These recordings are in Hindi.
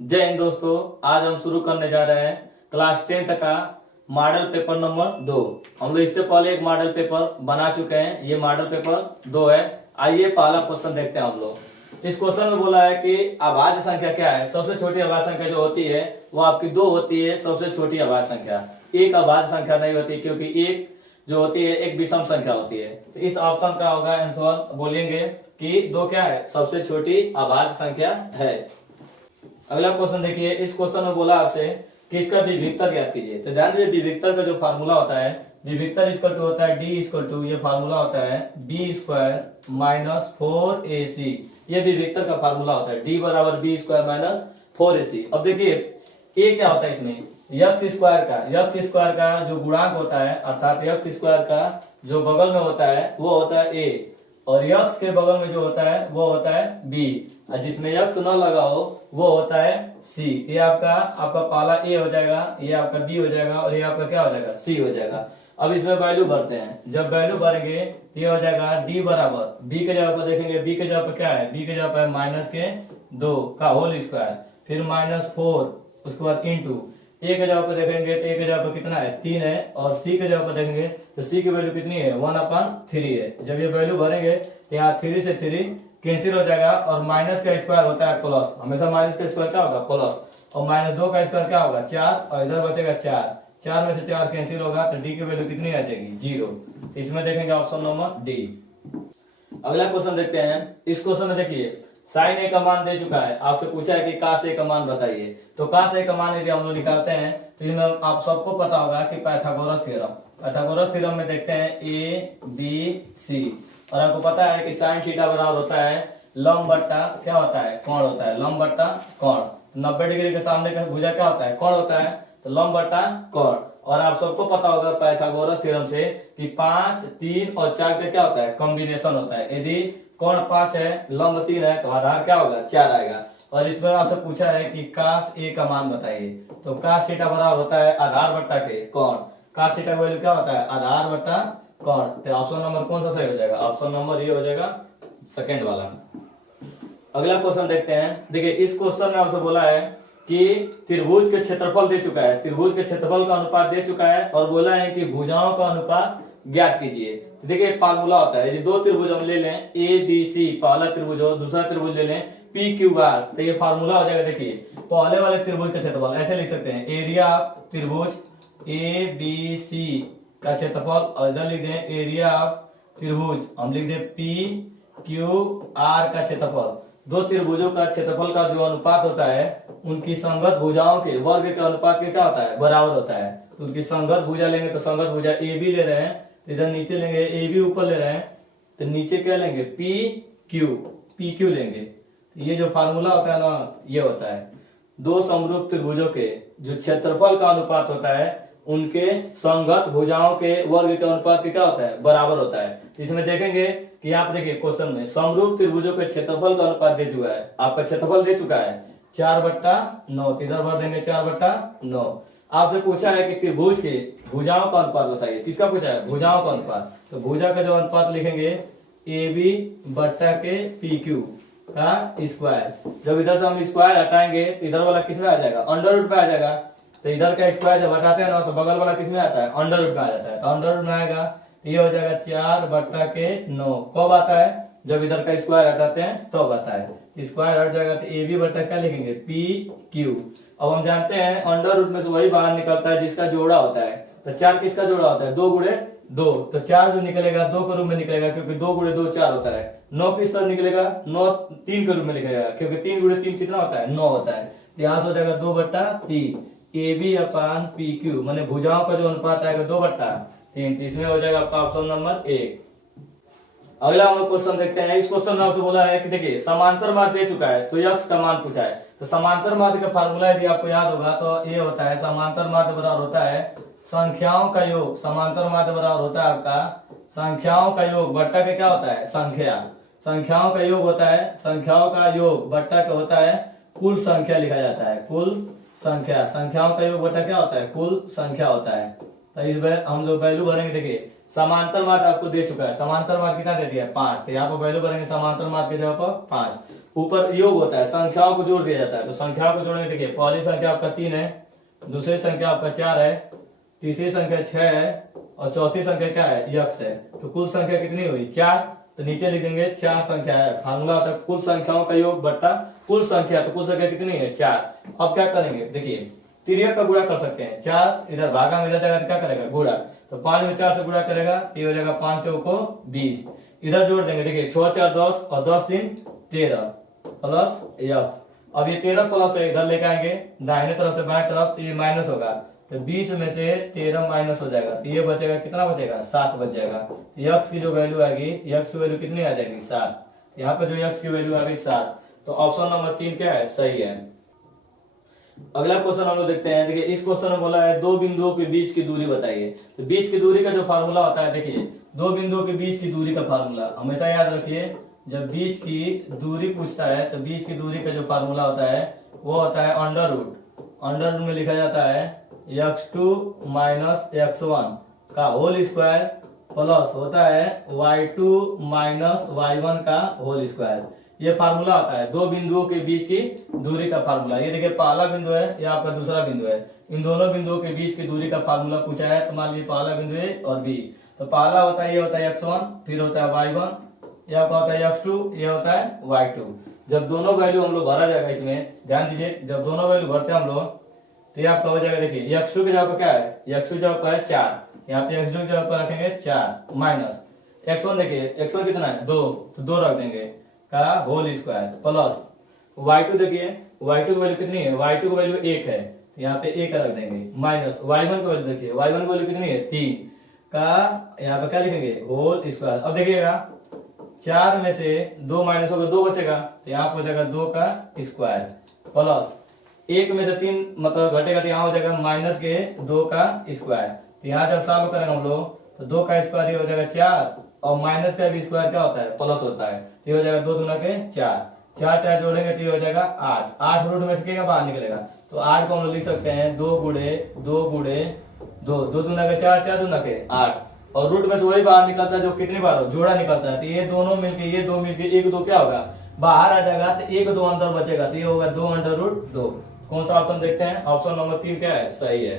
जय हिंद दोस्तों। आज हम शुरू करने जा रहे हैं क्लास 10th का मॉडल पेपर नंबर 2। हम लोग इससे पहले एक मॉडल पेपर बना चुके हैं, ये मॉडल पेपर 2 है। आइए पहला क्वेश्चन देखते हैं हम लोग। इस क्वेश्चन में बोला है कि अभाज्य संख्या क्या है। सबसे छोटी अभाज्य संख्या जो होती है वो आपकी 2 होती है। सबसे छोटी अभाज्य संख्या एक अभाज्य संख्या नहीं होती, क्योंकि एक जो होती है एक विषम संख्या होती है। तो इस ऑप्शन का होगा आंसर, बोलेंगे कि 2 क्या है, सबसे छोटी अभाज्य संख्या है। अगला क्वेश्चन देखिए। इस क्वेश्चन में बोला आपसे कि इसका विविक्तर ज्ञात कीजिए। तो ध्यान दीजिए, विविक्तर का जो फार्मूला होता है, विविक्तर इक्वल टू होता है डी इक्वल टू, ये फार्मूला होता है बी स्क्वायर माइनस 4ac। ये विविक्तर का फार्मूला होता है, डी बराबर बी स्क्वायर माइनस 4ac। अब देखिए ए क्या होता है इसमें, यक्स स्क्वायर का जो गुणांक होता है, अर्थात यक्स स्क्वायर का जो बगल में होता है वो होता है ए, और यक्स के बगल में जो होता है वो होता है बी, और जिसमें यक्स न लगा हो वो होता है सी। ये आपका पहला ए हो जाएगा, ये आपका बी हो जाएगा, और ये आपका क्या हो जाएगा, सी हो जाएगा। अब इसमें वैल्यू भरते हैं। जब वैल्यू भरेंगे तो ये हो जाएगा डी बराबर बी के जगह पर देखेंगे, बी के जगह पर क्या है, बी के जगह पर माइनस के 2 का होल स्क्वायर, फिर माइनस 4, उसके बाद इंटू ए के जगह पर देखेंगे तो ए के जगह पर कितना है 3 है, और सी के जगह पर देखेंगे तो सी की वैल्यू कितनी है 1/3 है। जब ये वैल्यू भरेंगे तो यहाँ 3 से 3 कैंसिल हो जाएगा, और माइनस का स्क्वायर होता है प्लस, हमेशा माइनस का स्क्वायर क्या होगा प्लस, और -2 का स्क्वायर क्या होगा 4, और इधर बचेगा 4 में से 4 कैंसिल होगा तो डी की वैल्यू कितनी आ जाएगी 0। तो इसमें देखेंगे ऑप्शन नंबर डी। अगला क्वेश्चन देखते हैं। इस क्वेश्चन में देखिए साइन ए का मान दे चुका है, आपसे पूछा है कि कास ए का मान बताइए। तो कास ए का मान यदि हम लोग निकालते हैं तो इसमें आप सबको पता होगा कि पाइथागोरस थ्योरम में देखते हैं ए बी सी, और आपको पता है कि साइन थीटा बराबर होता है लंब बट्टा क्या होता है, कोण होता है, लंब बट्टा कोण। 90 डिग्री के सामने का भुजा क्या होता है, कोण होता है, तो लंब बट्टा कोण। और आप सबको पता होगा पाइथागोरस थ्योरम से कि 5, 3 और 4 का क्या होता है, कॉम्बिनेशन होता है। यदि कोण 5 है, लंब 3 है, तो आधार क्या होगा 4 आएगा। और इसमें आपसे पूछा है कि कास ए का मान बताइए। तो कास थीटा बराबर होता है आधार बट्टा के कोण। कास थीटा का वैल्यू क्या होता है, आधार बट्टा कोण। तो ऑप्शन नंबर कौन सा सही हो जाएगा, ऑप्शन नंबर ये हो जाएगा सेकंड वाला। अगला क्वेश्चन देखते हैं। देखिए इस क्वेश्चन में आपसे बोला है कि त्रिभुज के क्षेत्रफल दे चुका है, त्रिभुज के क्षेत्रफल का अनुपात दे चुका है, और बोला है कि भुजाओं का अनुपात ज्ञात कीजिए। तो देखिए फार्मूला होता है, यदि 2 त्रिभुज हम ले लें ए बी सी, पहला त्रिभुज हो, दूसरा त्रिभुज ले लें पी क्यू आर, तो ये फार्मूला हो जाएगा। देखिए पहले वाले त्रिभुज का क्षेत्रफल ऐसे लिख सकते हैं, एरिया ऑफ त्रिभुज ए बी सी का क्षेत्रफल, और इधर लिख दें एरिया ऑफ त्रिभुज हम लिख दें पी क्यू आर का क्षेत्रफल। 2 त्रिभुजों का क्षेत्रफल का जो अनुपात होता है उनकी संगत भुजाओं के वर्ग के अनुपात के क्या होता है, बराबर होता है। तो उनकी संगत भुजा लेंगे तो संगत भुजा ए बी ले रहे हैं, इधर नीचे लेंगे ए बी ऊपर ले रहे हैं, तो नीचे क्या लेंगे पी क्यू लेंगे। तो ये जो फार्मूला होता है ना, ये होता है 2 समरूप त्रिभुजों के जो क्षेत्रफल का अनुपात होता है उनके संगत भुजाओं के वर्ग के अनुपात के क्या होता है, बराबर होता है। इसमें देखेंगे कि आप देखिए क्वेश्चन में समरूप त्रिभुजों के क्षेत्रफल का अनुपात दे चुका है, आपका क्षेत्रफल दे चुका है 4/9, इधर भर देंगे 4/9। आपसे पूछा है कि त्रिभुज के भुजाओं का अनुपात बताइए। किसका पूछा है, भुजाओं का अनुपात। तो भुजा का जो अनुपात लिखेंगे ए बी बट्टा के पी क्यू का स्क्वायर। जब इधर से हम स्क्वायर हटाएंगे तो इधर वाला किस में आ जाएगा, अंडर रूट में आ जाएगा। तो इधर का स्क्वायर जब हटाते हैं ना तो बगल वाला किस में आता है, अंडर रूट में आ जाता है। तो अंडर रूट में आएगा तो ये हो जाएगा 4/9। कब आता है, जब इधर का स्क्वायर हटाते हैं तब आता है। स्क्वायर हट जाएगा तो ए बी बट्टा क्या लिखेंगे पी क्यू। अब हम जानते हैं अंडर रूट में से वही बाहर निकलता है जिसका जोड़ा होता है। तो 4 किसका जोड़ा होता है, 2 गुणे 2। तो 4 जो निकलेगा 2 के रूप में निकलेगा, क्योंकि 2 गुणे 2 4 होता है। 9 किस तरह निकलेगा, 9 3 के रूप में निकलेगा, क्योंकि 3 गुणे 3 कितना होता है 9 होता है। यहाँ से हो जाएगा 2/3 A B upon P Q, मैंने भुजाओं का जो अनुपात आएगा 2/3। इसमें हो जाएगा आपका ऑप्शन नंबर 1। अगला हम लोग क्वेश्चन देखते हैं। इस क्वेश्चन में आपसे बोला है कि देखिए समांतर माध्य दे चुका है, तो यक्स का मान पूछा है। तो समांतर माध्य का फार्मूला यदि आपको याद होगा तो ये होता है समांतर माध्य बराबर होता है संख्याओं का योग। समांतर माध्य बराबर होता है आपका संख्याओं का योग बट्टा के क्या होता है, संख्या। संख्याओं का योग होता है, संख्याओं का योग बट्टा के होता है कुल संख्या लिखा जाता है, कुल संख्या। संख्याओं का योग बट्टा क्या होता है, कुल संख्या होता है। तो इस बार हम लोग वैल्यू भरेंगे। देखिए समांतर माध्य आपको दे चुका है, समांतर माध्य कितना दे दिया है 5, तो यहाँ पर वैल्यू भरेंगे समांतर माध्य की जगह पर 5। ऊपर योग होता है, संख्याओं को जोड़ दिया जाता है। तो संख्याओं को जोड़ेंगे, देखिए पहली संख्या आपका 3 है, दूसरी संख्या आपका 4 है, तीसरी संख्या 6 है और चौथी संख्या क्या है, यक्ष है। तो कुल संख्या कितनी हुई, 4। तो नीचे लिख देंगे 4 संख्या है। फार्मूला होता है कुल संख्याओं का योग बट्टा कुल संख्या। तो कुल संख्या कितनी है, 4। अब क्या करेंगे, देखिए तिर्यक का गुणा कर सकते हैं। 4 इधर भागा में इधर जाएगा तो क्या करेगा, गुणा। तो 5 में 4 से गुणा करेगा तो ये हो जाएगा 5 चौको 20। इधर जोड़ देंगे, देखिए 6 4 10 और 10 3 13 प्लस यक्स। अब ये 13 प्लस है, इधर लेके आएंगे दाहिने तरफ से बाएं तरफ, तो ये माइनस होगा। तो 20 में से 13 माइनस हो जाएगा, तो ये बचेगा, कितना बचेगा, 7 बच जाएगा। यक्स की जो वैल्यू आएगी, यक्स की वैल्यू कितनी आ जाएगी, 7। यहाँ पे जो यक्स की वैल्यू आ गई 7। तो ऑप्शन नंबर 3 क्या है, सही है। अगला क्वेश्चन हम लोग देखते हैं। देखिए इस क्वेश्चन में बोला है 2 बिंदुओं के बीच की दूरी बताइए। तो बीच की दूरी का जो फार्मूला होता है, देखिए 2 बिंदुओं के बीच की दूरी का फार्मूला हमेशा याद रखिए। जब बीच की दूरी पूछता है तो बीच की दूरी का जो फार्मूला होता है वो होता है अंडर रूट। अंडर रूट में लिखा जाता है x2 माइनस x1 का होल स्क्वायर प्लस होता है y2 माइनस y1 का होल स्क्वायर। ये फार्मूला होता है 2 बिंदुओं के बीच की दूरी का फार्मूला। ये देखिए पहला बिंदु है, या आपका दूसरा बिंदु है। इन दोनों बिंदुओं के बीच की दूरी का फार्मूला पूछा है। तो मान लीजिए पहला बिंदु ए और बी। तो पहला होता है, ये होता है x1, फिर होता है y1, ये आपका होता है x2, ये होता है y2। जब दोनों वैल्यू हम लोग भरा जाएगा, इसमें ध्यान दीजिए, जब दोनों वैल्यू भरते हैं हम लोग तो ये आपका हो जाएगा, देखिए x2 की जगह पर क्या है, x2 की जगह पर है 4, यहाँ पे x2 की जगह पर रखेंगे 4 माइनस x1, देखिए x1 कितना है 2, तो 2 रख देंगे का होल स्क्वायर प्लस y2, देखिए y2 की वैल्यू कितनी है, y2 की वैल्यू 1 है, तो यहाँ पे 1 रख देंगे माइनस y1 की वैल्यू, देखिए y1 की वैल्यू कितनी है 3 का, यहाँ पे क्या लिखेंगे होल स्क्वायर। अब देखिएगा 4 में से 2 माइनस होगा 2 बचेगा, तो यहाँ पे हो जाएगा 2 का स्क्वायर प्लस 1 में से 3 मतलब घटेगा, तो यहाँ हो जाएगा माइनस के 2 का स्क्वायर। तो यहाँ जब सॉल्व करेंगे हम लोग तो 2 का स्क्वायर हो जाएगा 4 और माइनस का भी स्क्वायर क्या होता है, प्लस होता है। तो ये हो जाएगा 2 दूना के 4, 4 4 जोड़ेंगे तो ये हो जाएगा 8, 8 रूट में से क्या बाहर निकलेगा, तो 8 को हम लोग लिख सकते हैं 2 गुणे 2 गुणे 2, 2 दूना के 4, 4 दूना के 8, और रूट में से वही बाहर निकलता है जो कितनी बार हो, जोड़ा निकलता है। तो ये दोनों मिलके, ये 2 मिलके 1 2 क्या होगा, बाहर आ जाएगा, तो 1 2 अंदर बचेगा, तो ये होगा 2 अंडर रूट 2। कौन सा ऑप्शन देखते हैं, ऑप्शन नंबर 3 क्या है, सही है।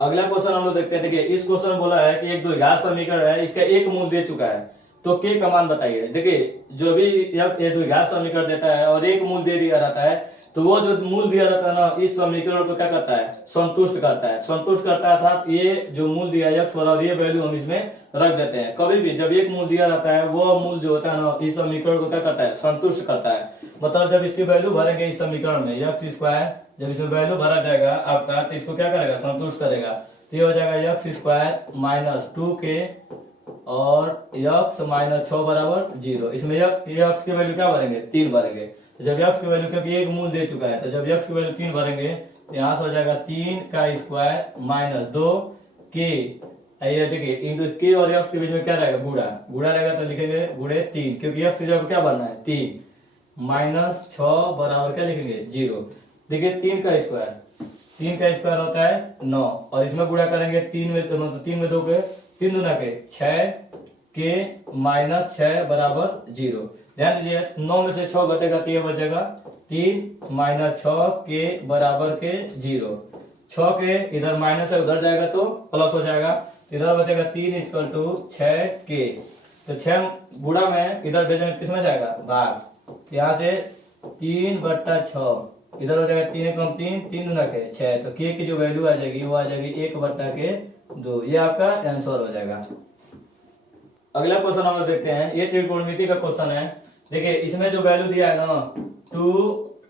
अगला क्वेश्चन हम लोग देखते हैं। देखिए इस क्वेश्चन में बोला है कि एक द्विघात समीकरण है, इसका एक मूल दे चुका है, तो के का मान बताइए। देखिए जो भी ये द्विघात समीकरण देता है और एक मूल दे दिया रहता है, तो वो जो मूल दिया रहता है ना, इस समीकरण को क्या करता है, संतुष्ट करता है। संतुष्ट करता है अर्थात ये जो मूल दिया है x बराबर ये वैल्यू हम इसमें रख देते हैं। कभी भी जब एक मूल दिया रहता है वो मूल जो होता है ना, इस समीकरण को क्या करता है, संतुष्ट करता है। मतलब जब इसकी वैल्यू भरेंगे इस समीकरण में x स्क्वायर, जब इसमें वैल्यू भरा जाएगा आपका, तो इसको क्या करेगा, संतुष्ट करेगा। तो ये हो जाएगा x स्क्वायर माइनस 2k और x माइनस 6 बराबर 0। इसमें x की वैल्यू क्या भरेंगे, 3 भरेंगे। तो जब x की वैल्यू, क्योंकि एक मूल दे चुका है, तो जब x की वैल्यू 3 भरेंगे तो यहाँ से हो जाएगा 3 का स्क्वायर माइनस 2k। ये देखिए इंटू k और x के बीच में क्या रहेगा, गुणा, गुणा रहेगा तो लिखेंगे गुणे 3, क्योंकि x की जगह क्या बनना है 3 माइनस 6 बराबर क्या लिखेंगे 0। देखिए 3 का स्क्वायर, 3 का स्क्वायर होता है 9, और इसमें गुणा करेंगे 3 में, मतलब 3 में 2 के 3 दूना के 6 के माइनस 6 बराबर 0। ध्यान दीजिए 9 में से 6 घटेगा तो ये बचेगा 3 माइनस 6 के बराबर के 0। 6 के इधर माइनस है, उधर जाएगा तो प्लस हो जाएगा, इधर बचेगा 3 इक्वल टू 6 के। तो 6 गुणा में इधर भेजेंगे किसमें जाएगा, भाग, यहाँ से 3/6, इधर हो जाएगा 3 कम 3, 3 दूना के 6, तो के की जो वैल्यू आ जाएगी वो आ जाएगी 1/2। ये आपका आंसर हो जाएगा। अगला क्वेश्चन हम लोग देखते हैं। ये त्रिकोणमिति का क्वेश्चन है। देखिए इसमें जो वैल्यू दिया है ना 2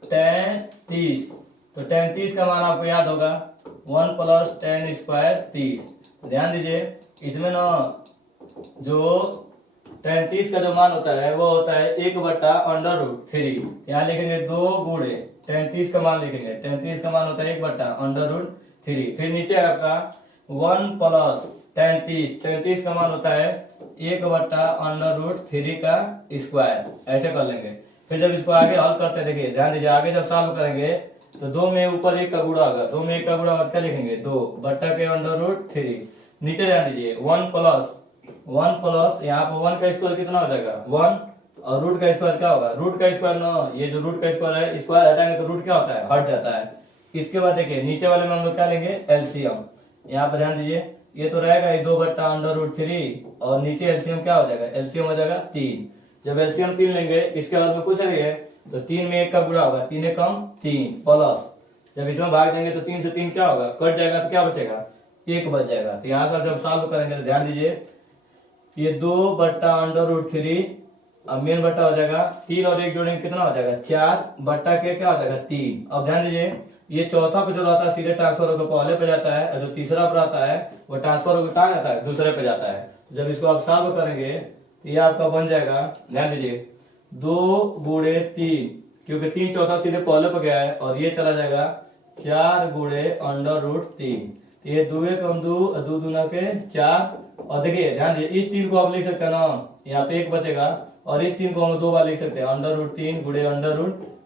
tan 30, तो tan 30 का मान आपको याद होगा 1 प्लस tan स्क्वायर 30। ध्यान दीजिए इसमें ना जो tan 30 का जो मान होता है वो होता है 1/√3। यहाँ लिखेंगे 2 गुणे tan 30 का मान लिखेंगे, tan 30 का मान होता है 1/√3। फिर नीचे आपका 1 प्लस tan 30 का मान होता है 1/√3 का स्क्वायर, ऐसे कर लेंगे। फिर जब इसको आगे हल करते देखिए, ध्यान दीजिए आगे जब सॉल्व करेंगे तो 2 में ऊपर 1 का गुणा होगा, 2 में 1 का गुणा होगा क्या लिखेंगे 2/√3। नीचे ध्यान दीजिए 1 प्लस यहाँ पर 1 का स्क्वायर कितना हो जाएगा 1, और रूट का स्क्वायर क्या होगा, रूट का स्क्वायर ना, ये जो रूट का स्क्वायर है, स्क्वायर हटाएंगे तो रूट क्या होता है, हट जाता है। इसके बाद देखिए नीचे वाले में हम लोग क्या लेंगे, एलसीएम। यहाँ पर ध्यान दीजिए, ये तो रहेगा ये 2/√3 और नीचे एलसीएम क्या हो जाएगा, एलसीएम हो जाएगा 3। जब एलसीएम 3 लेंगे, इसके बाद में कुछ नहीं है तो 3 में 1 का गुणा होगा, 3 एक कम 3 प्लस, जब इसमें भाग देंगे तो 3 से 3 क्या होगा, कट जाएगा तो क्या बचेगा, 1 बच जाएगा। तो यहाँ से जब सॉल्व करेंगे तो ध्यान दीजिए, ये 2/√3 अब मेन बट्टा हो जाएगा 3 और 1 जोड़ेंगे कितना हो जाएगा, 4 बट्टा के क्या हो जाएगा 3। अब ध्यान दीजिए, ये चौथा पे जो रहता है सीधे ट्रांसफर होकर पहले पे जाता है, और जो तीसरा पे रहता है वो ट्रांसफर होकर कहाँ जाता है, दूसरे पे जाता है। जब इसको आप सॉल्व करेंगे तो ये आपका बन जाएगा, ध्यान दीजिए 2 × 3, क्योंकि 3 चौथा सीधे पहले पे गया है, और ये चला जाएगा 4 × √3। तो ये 2 × 2 2 दूना के 4। और देखिए ध्यान दीजिए, इस 3 को आप लिख सकते हैं ना, यहाँ पे 1 बचेगा, और इस 3 को हम 2 बार लिख सकते हैं, √3 ×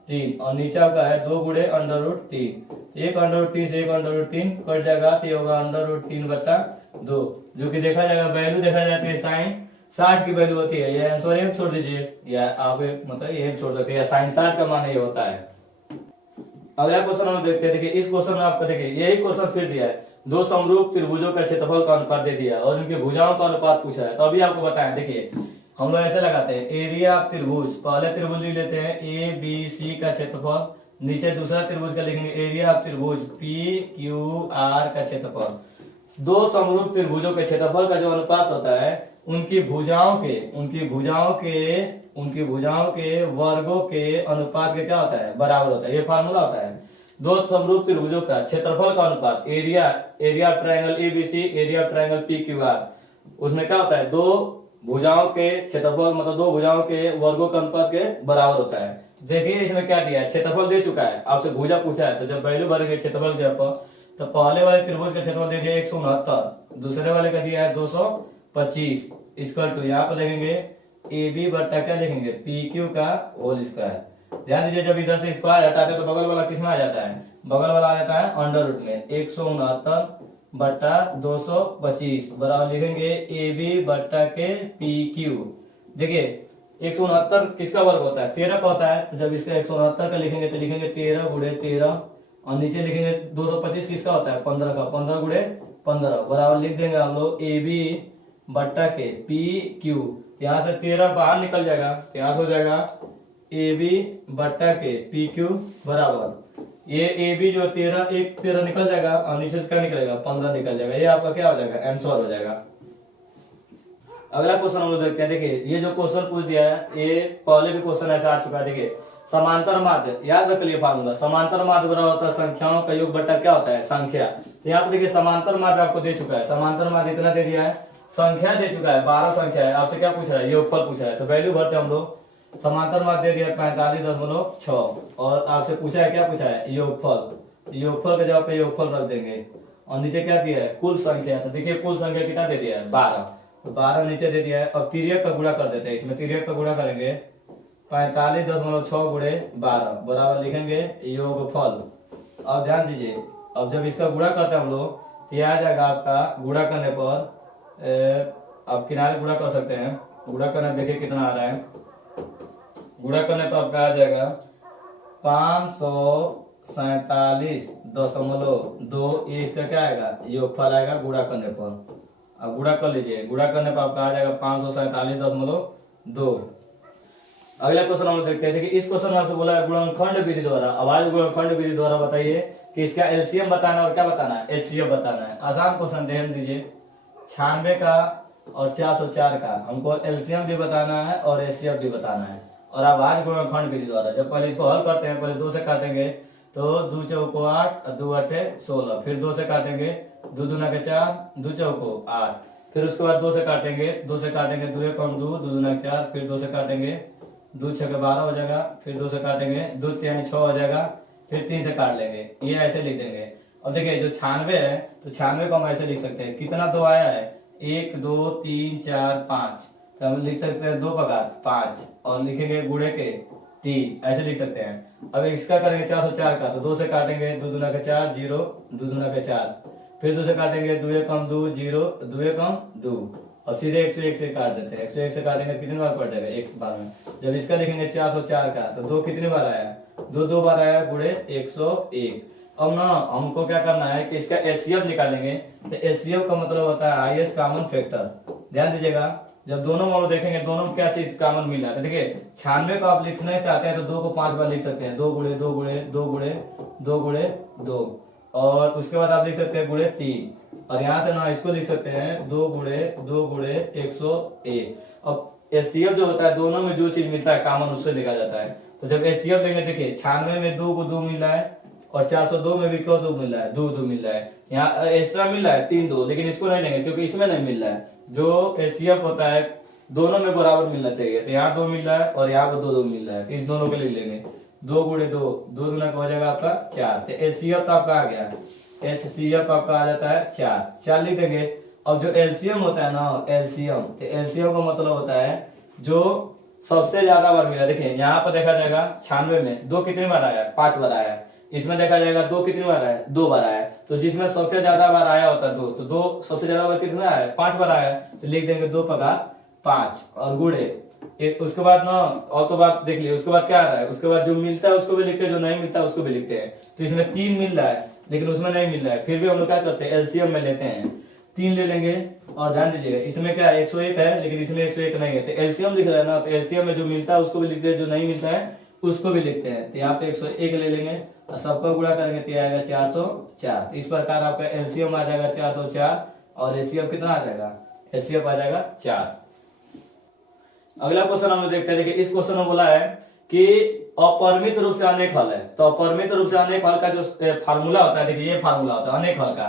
√3, और नीचे आपका है 2 × √3। 1 √3 से 1 √3 कट जाएगा, तो ये होगा √3/2, जो कि देखा जाएगा वैल्यू देखा जाती है साइन 60 की वैल्यू होती है। ये आंसर एम छोड़ दीजिए, या आप मतलब ये छोड़ सकते हैं, साइन 60 का मान ये होता है। अगला क्वेश्चन हम देखते हैं। देखिए इस क्वेश्चन में आपको देखिए यही क्वेश्चन फिर दिया है, दो समरूप त्रिभुजों का क्षेत्रफल का अनुपात दे दिया और उनकी भुजाओं का अनुपात पूछा है। तो अभी आपको बताएं, देखिए हम लोग ऐसे लगाते हैं, एरिया ऑफ त्रिभुज, पहले त्रिभुज लिख लेते हैं ए बी सी का क्षेत्रफल, नीचे दूसरा त्रिभुज का लिखेंगे एरिया ऑफ त्रिभुज पी क्यू आर का क्षेत्रफल। दो समरूप त्रिभुजों के क्षेत्रफल का जो अनुपात होता है उनकी भुजाओं के वर्गों के अनुपात के क्या होता है, बराबर होता है। ये फार्मूला होता है, दो समरूप त्रिभुजों का क्षेत्रफल का अनुपात, area triangle ABC, area triangle P Q R, उसमें क्या होता है, दो भुजाओं के क्षेत्रफल मतलब दो भुजाओं के वर्गों के अनुपात के बराबर होता है। देखिए इसमें क्या दिया है, क्षेत्रफल दे चुका है, आपसे भुजा पूछा है, तो जब वैल्यू भरेंगे क्षेत्रफल के ऊपर, तो पहले वाले त्रिभुज का क्षेत्रफल दे दिया 169, दूसरे वाले का दिया है 225, इसका टू यहाँ पर लिखेंगे ए बी बट्टा क्या लिखेंगे, पी क्यू का होल स्क्वायर। ध्यान दीजिए जब इधर से स्क्वायर हटाते हैं तो बगल वाला किसमें आ जाता है, बगल वाला आ जाता है अंडर रूट में, 169/225 बराबर लिखेंगे ए बी बट्टा के पी क्यू। देखिए 169 किसका वर्ग होता है, 13 का होता है, तो जब इसका 169 का लिखेंगे तो लिखेंगे 13 × 13, और नीचे लिखेंगे 225 किसका होता है, 15 का, 15 × 15 बराबर लिख देंगे हम लोग ए बी बट्टा के पी क्यू। यहाँ से 13 बाहर निकल जाएगा, तो यहाँ से हो जाएगा ए बी बट्टा के पी क्यू बराबर, ये ए बी जो 13 निकल जाएगा, और नीचे से क्या निकलेगा, 15 निकल जाएगा। ये आपका क्या हो जाएगा, आंसर हो जाएगा। अगला क्वेश्चन हम लोग देखते हैं। देखिए ये जो क्वेश्चन पूछ दिया है ये पहले भी क्वेश्चन ऐसा आ चुका है। देखिए समांतर माध्य, याद रख लिए फार्मूला, समांतर माध्य बराबर होता है संख्याओं का योग बट्टा क्या होता है, संख्या। तो यहाँ पे देखिए समांतर माध्य आपको दे चुका है, समांतर माध्य इतना दे दिया है, संख्या दे चुका है 12 संख्या है, आपसे क्या पूछ रहा है, योगफल पूछा है, तो वैल्यू भरते हम लोग। समांतर माध्य दे दिया 45.6, और आपसे पूछा है क्या पूछा है, योगफल। योगफल के जवाब पे योगफल रख देंगे, और नीचे क्या दिया है, कुल संख्या। तो देखिए कुल संख्या कितना दे दिया है, 12, तो 12 नीचे दे दिया है। अब तिर्यक का गुणा कर देते हैं, इसमें तिर्यक का गुणा करेंगे 45.6 × 12 बराबर लिखेंगे योगफल। अब ध्यान दीजिए, अब जब इसका गुणा करते हैं हम लोग तो यह आ जाएगा आपका, गुणा करने पर आप किनारे गुणा कर सकते हैं, गुणा करने देखिए कितना आ रहा है, गुणा करने पर आपका आ जाएगा 547.2, ये इसका क्या आएगा, योगफल आएगा गुणा करने पर। अब गुणा कर लीजिए, गुणा करने पर आपका आ जाएगा 547.2। अगला क्वेश्चन हम लोग देखते हैं। देखिए इस क्वेश्चन में आपसे बोला है गुणनखंड विधि द्वारा, अब गुणनखंड विधि द्वारा बताइए कि इसका एलसीएम बताना है और क्या बताना है, एचसीएफ बताना है। आसान क्वेश्चन ध्यान दीजिए, 96 का और 404 का हमको एलसीएम भी बताना है और एचसीएफ भी बताना है, और अब आज गुणनखंड विधि द्वारा जब पहले इसको हल करते हैं, पहले 2 से काटेंगे तो 2 चौको 8, 2 8 16, फिर 2 से काटेंगे 2 दूना के 4, 2 चौको 8, फिर उसके बाद 2 से काटेंगे 2 से काटेंगे 2 एक कम 2, 2 दूना के 4, फिर 2 से काटेंगे 2 6 के 12 हो जाएगा, फिर 2 से काटेंगे 2 3 6 हो जाएगा, फिर 3 से काट लेंगे, ये ऐसे लिख देंगे। अब देखिए जो 96 है तो 96 को हम ऐसे लिख सकते हैं, कितना 2 आया है, 1 2 3 4 5, तो हम लिख सकते हैं 2 का घात 5, और लिखेंगे गुणे के 3, ऐसे लिख सकते हैं। अब इसका करेंगे 404 का, तो 2 से काटेंगे 2 दूना के 4 0, 2 दूना के 4, फिर 2 से काटेंगे 2 एक कम 2 0, 2 एक कम 2, अब सीधे 101 से काट देते हैं, 101 से काटेंगे तो कितनी बार पड़ जाएगा, एक बार में। जब इसका लिखेंगे 404 का तो 2 कितनी बार आया, 2 बार आया, गुणे 101। अब ना हमको क्या करना है कि इसका एचसीएफ निकालेंगे। तो एचसीएफ का मतलब होता है हाईएस्ट कॉमन फैक्टर। ध्यान दीजिएगा, जब दोनों मोड़ देखेंगे दोनों में क्या चीज कॉमन मिल रहा है। देखिए 96 को आप लिखना चाहते हैं तो 2 को 5 बार लिख सकते हैं, 2 गुणे 2 गुणे 2 गुणे 2 गुणे 2, और उसके बाद आप लिख सकते हैं गुणे 3, और यहाँ से ना इसको लिख सकते हैं 2 गुणे 2 गुणे 101। अब एचसीएफ जो होता है दोनों में जो चीज मिलता है कॉमन उससे लिखा जाता है। तो जब एचसीएफ लेंगे, देखिए 96 में 2 को 2 मिल रहा है, और 402 में भी क्यों 2 मिल रहा है, 2 मिल रहा है। यहाँ एक्स्ट्रा मिल रहा है 3 2, लेकिन इसको नहीं लेंगे क्योंकि इसमें नहीं मिल रहा है। जो एचसीएफ होता है दोनों में बराबर मिलना चाहिए। तो यहाँ 2 मिल रहा है और यहाँ पर 2 मिल रहा है, तो इस दोनों के लिए लेंगे 2 गुणे 2, 2 दूना का हो जाएगा आपका 4। तो एचसीएफ तो आपका आ गया, एचसीएफ आपका आ जाता है 4 लिख देंगे। अब जो एलसीएम होता है ना, एलसीएम, तो एलसीएम का मतलब होता है जो सबसे ज्यादा बार मिला। देखिए यहाँ पर देखा जाएगा 96 में 2 कितनी बार आया, 5 बार आया। इसमें देखा जाएगा 2 कितनी बार आया, 2 बार आया। तो जिसमें सबसे ज्यादा बार आया होता है 2, तो 2 सबसे ज्यादा बार कितना आया, 5 बार आया। तो लिख देंगे 2 पगार 5 और गुणे एक। उसके बाद ना और तो बात देख लिया, उसके बाद क्या आ रहा है, उसके बाद जो मिलता है उसको भी लिखते हैं, जो नहीं मिलता है उसको भी लिखते हैं। तो इसमें 3 मिल रहा है लेकिन उसमें नहीं मिल रहा है, फिर भी हम लोग क्या करते हैं एलसीएम में लेते हैं, 3 ले लेंगे। और ध्यान दीजिएगा इसमें क्या 101 है लेकिन इसमें 101 नहीं है, तो एलसीएम लिख रहा है ना, तो एलसीएम में जो मिलता है उसको भी लिखते हैं, जो नहीं मिलता है उसको भी लिखते हैं। तो यहाँ पे 101 ले लेंगे और सबका गुणा करेंगे तो आएगा 404। तो इस प्रकार आपका एलसीएम आ जाएगा 404 और एचसीएफ कितना आ जाएगा, एचसीएफ आ जाएगा 4। अगला क्वेश्चन हम लोग देखते हैं। देखिए इस क्वेश्चन में बोला है कि अपरिमित रूप से अनेक हल है। तो अपरिमित रूप से अनेक हल का जो फार्मूला होता है, देखिए ये फार्मूला होता है अनेक हल का,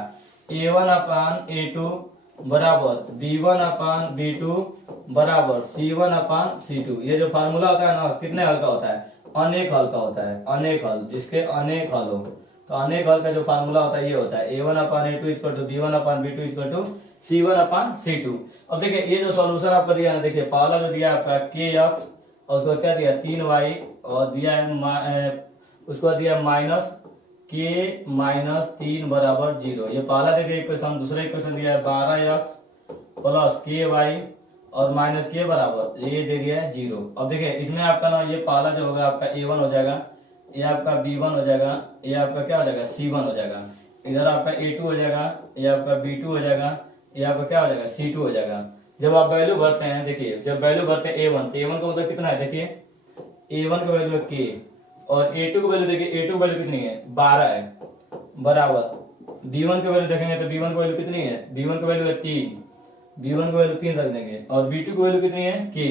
a1 अपान a2 बराबर b1 अपान b2 बराबर c1 अपान c2। ये जो फार्मूला होता है ना कितने हल का होता है, अनेक हल का होता है। अनेक हल, जिसके अनेक हल हो, तो अनेक हल का जो फार्मूला होता है ये होता है a1 upon a2 equal to b1 upon b2 equal to c1 upon c2। अब देखिए ये जो सॉल्यूशन आपको दिया है, देखिए पहला जो दिया है आपका kx और उसको क्या दिया 3y और दिया है उसको दिया माइनस k माइनस 3 बराबर 0। ये पहला देखिए इक्वेशन। दूसरा इक्वेशन दिया है 12x प्लस ky और माइनस k बराबर ये दे दिया है 0। अब देखिए इसमें आपका ना ये पहला जो होगा आपका a1 हो जाएगा, ये आपका b1 हो जाएगा, ये आपका क्या हो जाएगा c1 हो जाएगा, इधर आपका a2 हो जाएगा, ये आपका b2 हो जाएगा, ये आपका क्या हो जाएगा c2 हो जाएगा। जब आप वैल्यू भरते हैं, देखिए जब वैल्यू भरते हैं a1, तो a1 का मतलब कितना है, देखिए a1 का वैल्यू है k और a2 का वैल्यू देखिए a2 वैल्यू कितनी है 12 है बराबर b1 का वैल्यू देखेंगे तो b1 का वैल्यू कितनी है, b1 का वैल्यू है 3, b1 का वैल्यू 3 रख देंगे और b2 की वैल्यू कितनी है k,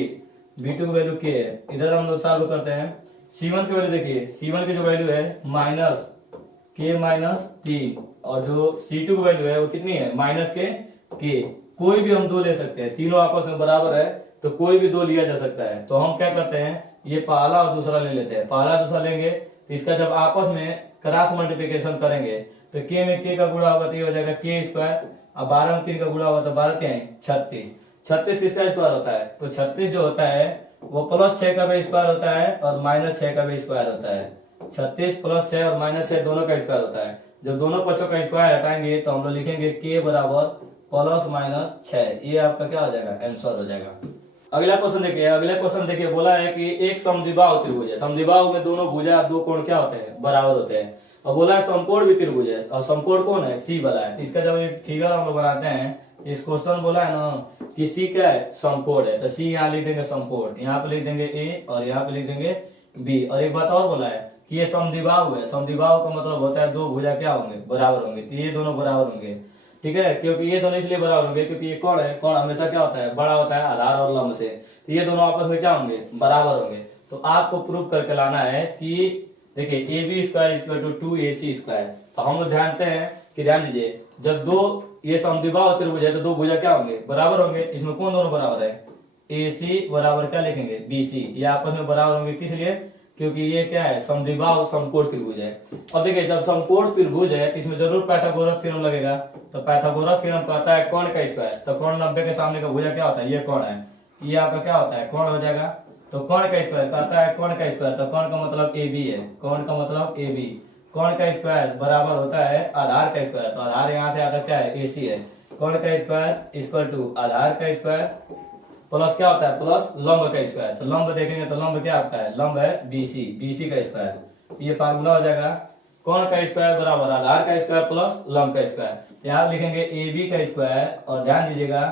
b2 की वैल्यू k है। इधर हम लोग सॉल्व करते हैं। c1 की वैल्यू देखिए, c1 की जो वैल्यू है माइनस k माइनस 3 और जो c2 की वैल्यू है वो कितनी है माइनस k। कोई भी हम 2 ले सकते हैं, तीनों आपस में बराबर है तो कोई भी 2 लिया जा सकता है। तो हम क्या करते हैं ये पहला और दूसरा ले लेते हैं। पहला दूसरा लेंगे तो इसका जब आपस में क्रॉस मल्टीप्लिकेशन करेंगे तो k में k का गुणा होगा तो ये हो जाएगा k स्क्वायर और 12 में 3 का गुणा होगा तो 12 क्या है 36। 36 किसका स्क्वायर होता है, तो 36 जो होता है वो प्लस 6 का भी स्क्वायर होता है और माइनस 6 का भी स्क्वायर होता है। 36 प्लस 6 और माइनस 6 दोनों का स्क्वायर होता है। जब दोनों पक्षों का स्क्वायर हटाएंगे तो हम लोग लिखेंगे k बराबर प्लस माइनस 6। ये आपका क्या हो जाएगा आंसर हो जाएगा। अगला क्वेश्चन देखिए। अगला क्वेश्चन देखिए बोला है कि एक समद्विबाहु त्रिभुज है। समद्विबाहु में दोनों भुजा दो कोण क्या होते हैं बराबर होते हैं। और बोला है समकोण भी त्रिभुज है और समकोण कौन है सी वाला है। तो इसका जब एक फिगर हम लोग बनाते हैं, इस क्वेश्चन बोला है ना कि सी क्या है समकोण है, तो सी यहाँ लिख देंगे समकोण, यहाँ पे लिख देंगे ए और यहाँ पे लिख देंगे बी। और एक बात और बोला है कि ये समद्विबाहु है। समद्विबाहु का मतलब होता है दो भुजा क्या होंगे बराबर होंगे, तो ये दोनों बराबर होंगे। ठीक है, क्योंकि ये दोनों इसलिए बराबर होंगे क्योंकि ये कोण है, कोण हमेशा क्या होता है बड़ा होता है आधार और लंब से, तो ये दोनों आपस में क्या होंगे बराबर होंगे। तो आपको प्रूव करके लाना है कि देखिए A B square equal to 2ac square. तो हम लोग जानते हैं कि ध्यान दीजिए जब दो ये समद्विबाहु त्रिभुज है तो दो भुजा क्या होंगे बराबर होंगे। इसमें कौन दोनों बराबर है AC बराबर क्या लिखेंगे BC। ये आपस में बराबर होंगे किस लिए, क्योंकि ये क्या है समद्विबाहु समकोण त्रिभुज है। अब देखिए जब समकोण त्रिभुज है तो इसमें जरूर पाइथागोरस थ्योरम लगेगा। तो पाइथागोरस थ्योरम कहता है कोण का स्क्वायर, तो कोण 90 के सामने का भुजा क्या होता है ये कोण है, ये आपका क्या होता है कोण हो जाएगा। तो कोण का स्क्वायर कहता है कोण का स्क्वायर, तो कोण का मतलब AB है, कोण का मतलब AB। कोण का स्क्वायर बराबर होता है आधार का स्क्वायर, तो आधार यहाँ से आता क्या है AC है, कर्ण का स्क्वायर इक्वल टू आधार का स्क्वायर प्लस क्या होता है, प्लस लंब का स्क्वायर। तो लंब देखेंगे तो लंब क्या आपका है, लंब है बीसी, बीसी का स्क्वायर। ये फार्मूला हो जाएगा कर्ण का स्क्वायर बराबर आधार का स्क्वायर प्लस लंब का स्क्वायर। यहाँ लिखेंगे ए बी का स्क्वायर और ध्यान दीजिएगा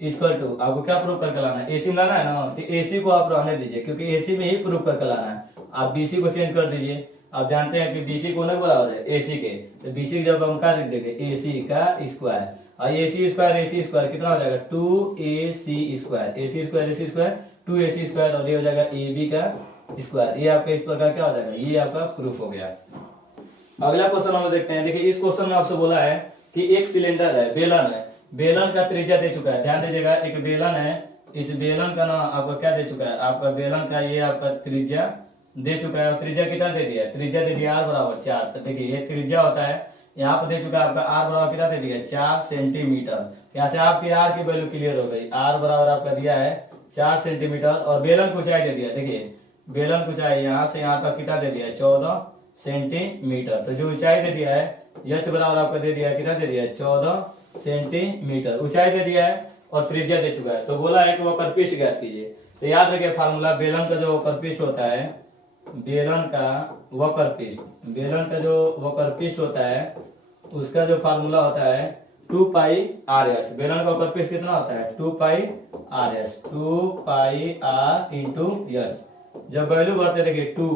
इक्वल टू, आपको क्या प्रूव करके लाना है, एसी में लाना है ना, तो एसी को आप रहने दीजिए क्योंकि एसी में ही प्रूव करके लाना है। आप बीसी को चेंज कर दीजिए। आप जानते हैं कि बीसी को नहीं बराबर है एसी के, तो बीसी जब हम क्या लिख देंगे, एसी का स्क्वायर। और एसी स्क्वायर कितना हो जाएगा, 2ac square, AC square 2ac square, और ये हो जाएगा ए बी का स्क्वायर। ये आपका इस प्रकार क्या हो जाएगा, ये आपका प्रूफ हो गया। अगला क्वेश्चन हम देखते हैं। देखिए इस क्वेश्चन में आपसे बोला है कि एक सिलेंडर है, बेलन है, बेलन का त्रिज्या दे चुका है। ध्यान दीजिएगा एक बेलन है, इस बेलन का ना आपका क्या दे चुका है, आपका बेलन का ये आपका त्रिज्या दे चुका है। और त्रिज्या कितना दे दिया है, त्रिज्या दे दिया r बराबर 4। तो देखिए ये त्रिज्या होता है, यहाँ पे दे चुका है आपका r बराबर कितना दे दिया है, 4 सेंटीमीटर। यहाँ से आपकी r की वैल्यू क्लियर हो गई, r बराबर आपका दिया है 4 सेंटीमीटर। और बेलन की ऊंचाई दे दिया, देखिए बेलन की ऊंचाई यहाँ से यहाँ तक कितना दे दिया है, 14 सेंटीमीटर। तो जो ऊंचाई दे दिया है h बराबर आपका दे दिया है, कितना दे दिया है, 14 सेंटीमीटर ऊंचाई दे दिया है और त्रिज्या दे चुका है। तो बोला है कि वक्र पृष्ठ ज्ञात कीजिए। तो याद रखिए फार्मूला, बेलन का जो वक्र पृष्ठ होता है, बेलन का वक्र पृष्ठ, बेलन का जो वक्र पृष्ठ होता है उसका जो फार्मूला होता है 2 पाई आर एस। बेलन का वक्र पृष्ठ कितना होता है, 2 pi R S, 2 pi R into S. जब वैल्यू बढ़ते देखिए 2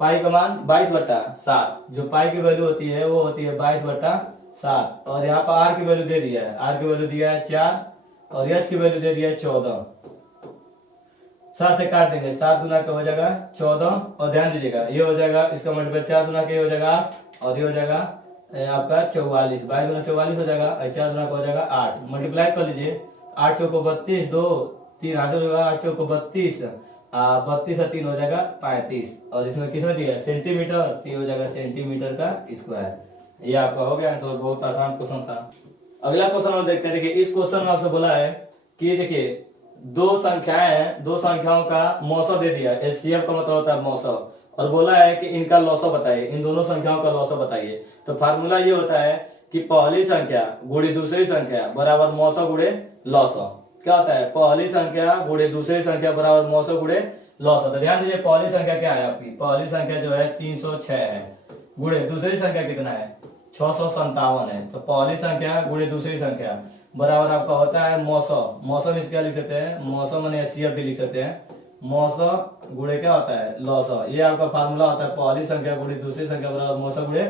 पाई का मान 22/7, जो पाई की वैल्यू होती है वो होती है 22/7। और यहाँ पर आर की वैल्यू दे दिया है, आर की वैल्यू दिया है 4 और एच की वैल्यू दे दिया है 14। 7 से काट देंगे, 7 गुना का हो जाएगा 14। और ध्यान दीजिएगा ये हो जाएगा, इसका मल्टीप्लाई 4 गुना के हो जाएगा 8 और ये हो जाएगा आपका 44, 22 गुना 44 हो जाएगा और 4 गुना का हो जाएगा 8। मल्टीप्लाई कर लीजिए, 8 चौको 32, 2 3 हासिल होगा, 8 चौको 32, 32 और 3 हो जाएगा 35। और इसमें किसमें दिया है, सेंटीमीटर, तो ये हो जाएगा सेंटीमीटर का स्क्वायर। ये आपका हो गया आंसर, बहुत आसान क्वेश्चन था। अगला क्वेश्चन हम देखते हैं। देखिए इस क्वेश्चन में आपसे बोला है कि देखिए दो संख्याएं हैं, दो संख्याओं का मौसा दे दिया, एचसीएफ का मतलब होता है मौसा, और बोला है कि इनका लौसा बताइए, इन दोनों संख्याओं का लौसा बताइए। तो फार्मूला ये होता है कि पहली संख्या गुणे दूसरी संख्या बराबर मौसा गुणे लौसा। क्या होता है, पहली संख्या गुणे दूसरी संख्या बराबर मौसा गुणे लौसा। तो ध्यान दीजिए पहली संख्या क्या है आपकी, पहली संख्या जो है 306 है, गुणे दूसरी संख्या कितना है, 657 है। तो पहली संख्या गुणे दूसरी संख्या बराबर आपका होता है मौसम। मौसम इसका लिख सकते हैं, मौसम माने एचसीएफ भी लिख सकते हैं, मौसम गुणे क्या होता है, लौसा। ये आपका फार्मूला होता है पहली संख्या गुणे दूसरी संख्या बराबर मौसम गुणे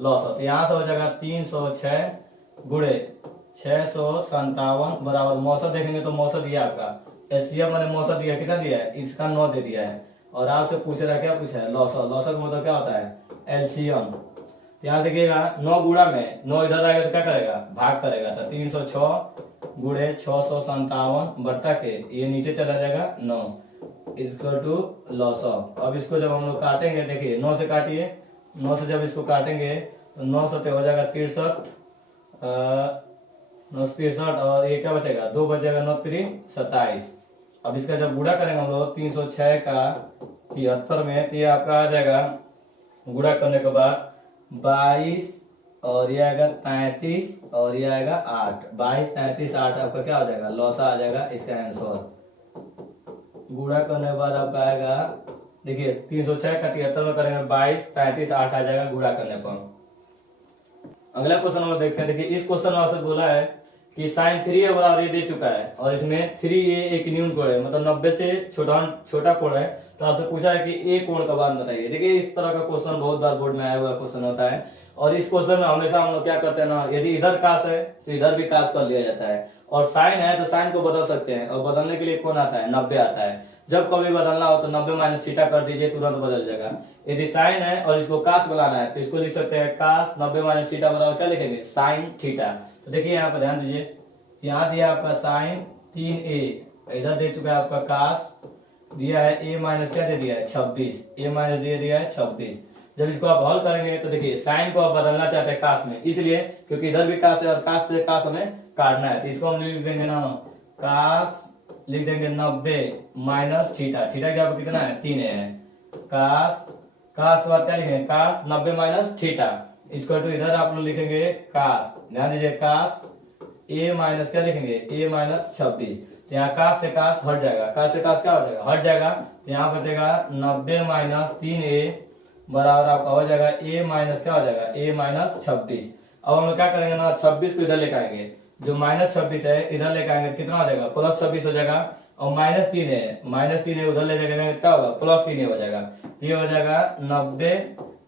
लौसा। तो यहाँ से हो जाएगा 306 गुणे 657 बराबर मौसम। देखेंगे तो मौसम दिया आपका, एचसीएफ माने मौसम दिया, कितना दिया है, इसका 9 दे दिया है। और आपसे पूछ रहा है, क्या पूछा है, लौसा। लौसा का मतलब क्या होता है, एलसीएम। यहाँ देखिएगा 9 गुणा में 9 इधर आएगा तो क्या करेगा, भाग करेगा। तो 306 गुणे 657 बट्टा के ये नीचे चला जाएगा 9 इक्वल टू लौसा। अब इसको जब हम लोग काटेंगे, देखिए 9 से काटिए, 9 से जब इसको काटेंगे तो 9 सत्ते हो जाएगा 63, 9 63 और ये क्या बचेगा, 2 बचेगा, 9 3 27। अब इसका जब गुणा करेंगे हम लोग 306 का 73 में, तो ये आपका आ जाएगा गुणा करने के बाद 22 और ये आएगा 33 और ये आएगा 8, 22 33 8 आपका क्या हो जाएगा, लौसा आ जाएगा इसका आंसर। गुणा करने के बाद आपका आएगा, देखिए 306 का 73 में करेंगे 22 35 8 आ जाएगा गुणा करने पर। अगला क्वेश्चन हम देखते हैं। देखिए इस क्वेश्चन में आपसे बोला है कि साइन 3a बराबर ये दे चुका है और इसमें 3a एक न्यून कोण है, मतलब 90 से छोटा कोण है। तो आपसे पूछा है कि ए कोण का मान बताइए। देखिए इस तरह का क्वेश्चन बहुत बार बोर्ड में आया हुआ क्वेश्चन होता है, और इस क्वेश्चन में हमेशा हम लोग क्या करते हैं ना, यदि इधर कास है तो इधर भी कास कर लिया जाता है, और साइन है तो साइन को बदल सकते हैं, और बदलने के लिए कौन आता है, 90 आता है। जब कभी बदलना हो तो 90 माइनस थीटा कर दीजिए, तुरंत बदल जाएगा। यदि साइन है और इसको कास बुलाना है तो इसको लिख सकते हैं कास 90 माइनस थीटा बराबर क्या लिखेंगे, साइन थीटा। तो देखिए यहाँ पर ध्यान दीजिए, यहाँ दिया आपका साइन 3a, इधर दे चुका है आपका कास, दिया है a माइनस क्या दे दिया है 26, a माइनस दे दिया है 26। जब इसको आप हल करेंगे तो देखिए साइन को आप बदलना चाहते हैं कास में, इसलिए क्योंकि इधर भी कास है और कास से कास हमें काटना है। तो इसको हम लिख देंगे ना, कास लिख देंगे 90 माइनस थीटा, थीटा क्या कितना है 3a है, कास कास के बाद क्या लिखेंगे, कास 90 माइनस थीटा। इसको तो इधर आप लोग लिखेंगे कास, ध्यान दीजिए कास a माइनस क्या लिखेंगे, a माइनस 26। तो यहाँ काश से काश हट जाएगा, काश से काश क्या हो जाएगा, हट जाएगा। तो यहाँ बचेगा 90 माइनस 3a बराबर आपका हो जाएगा a माइनस क्या हो जाएगा, a माइनस 26। अब हम लोग क्या करेंगे ना, 26 को इधर लेकर आएंगे, जो माइनस 26 है इधर लेकर आएंगे कितना हो जाएगा, प्लस 26 हो जाएगा। और माइनस तीन है उधर ले जाएंगे क्या होगा, प्लस 3 हो जाएगा। ये हो जाएगा 90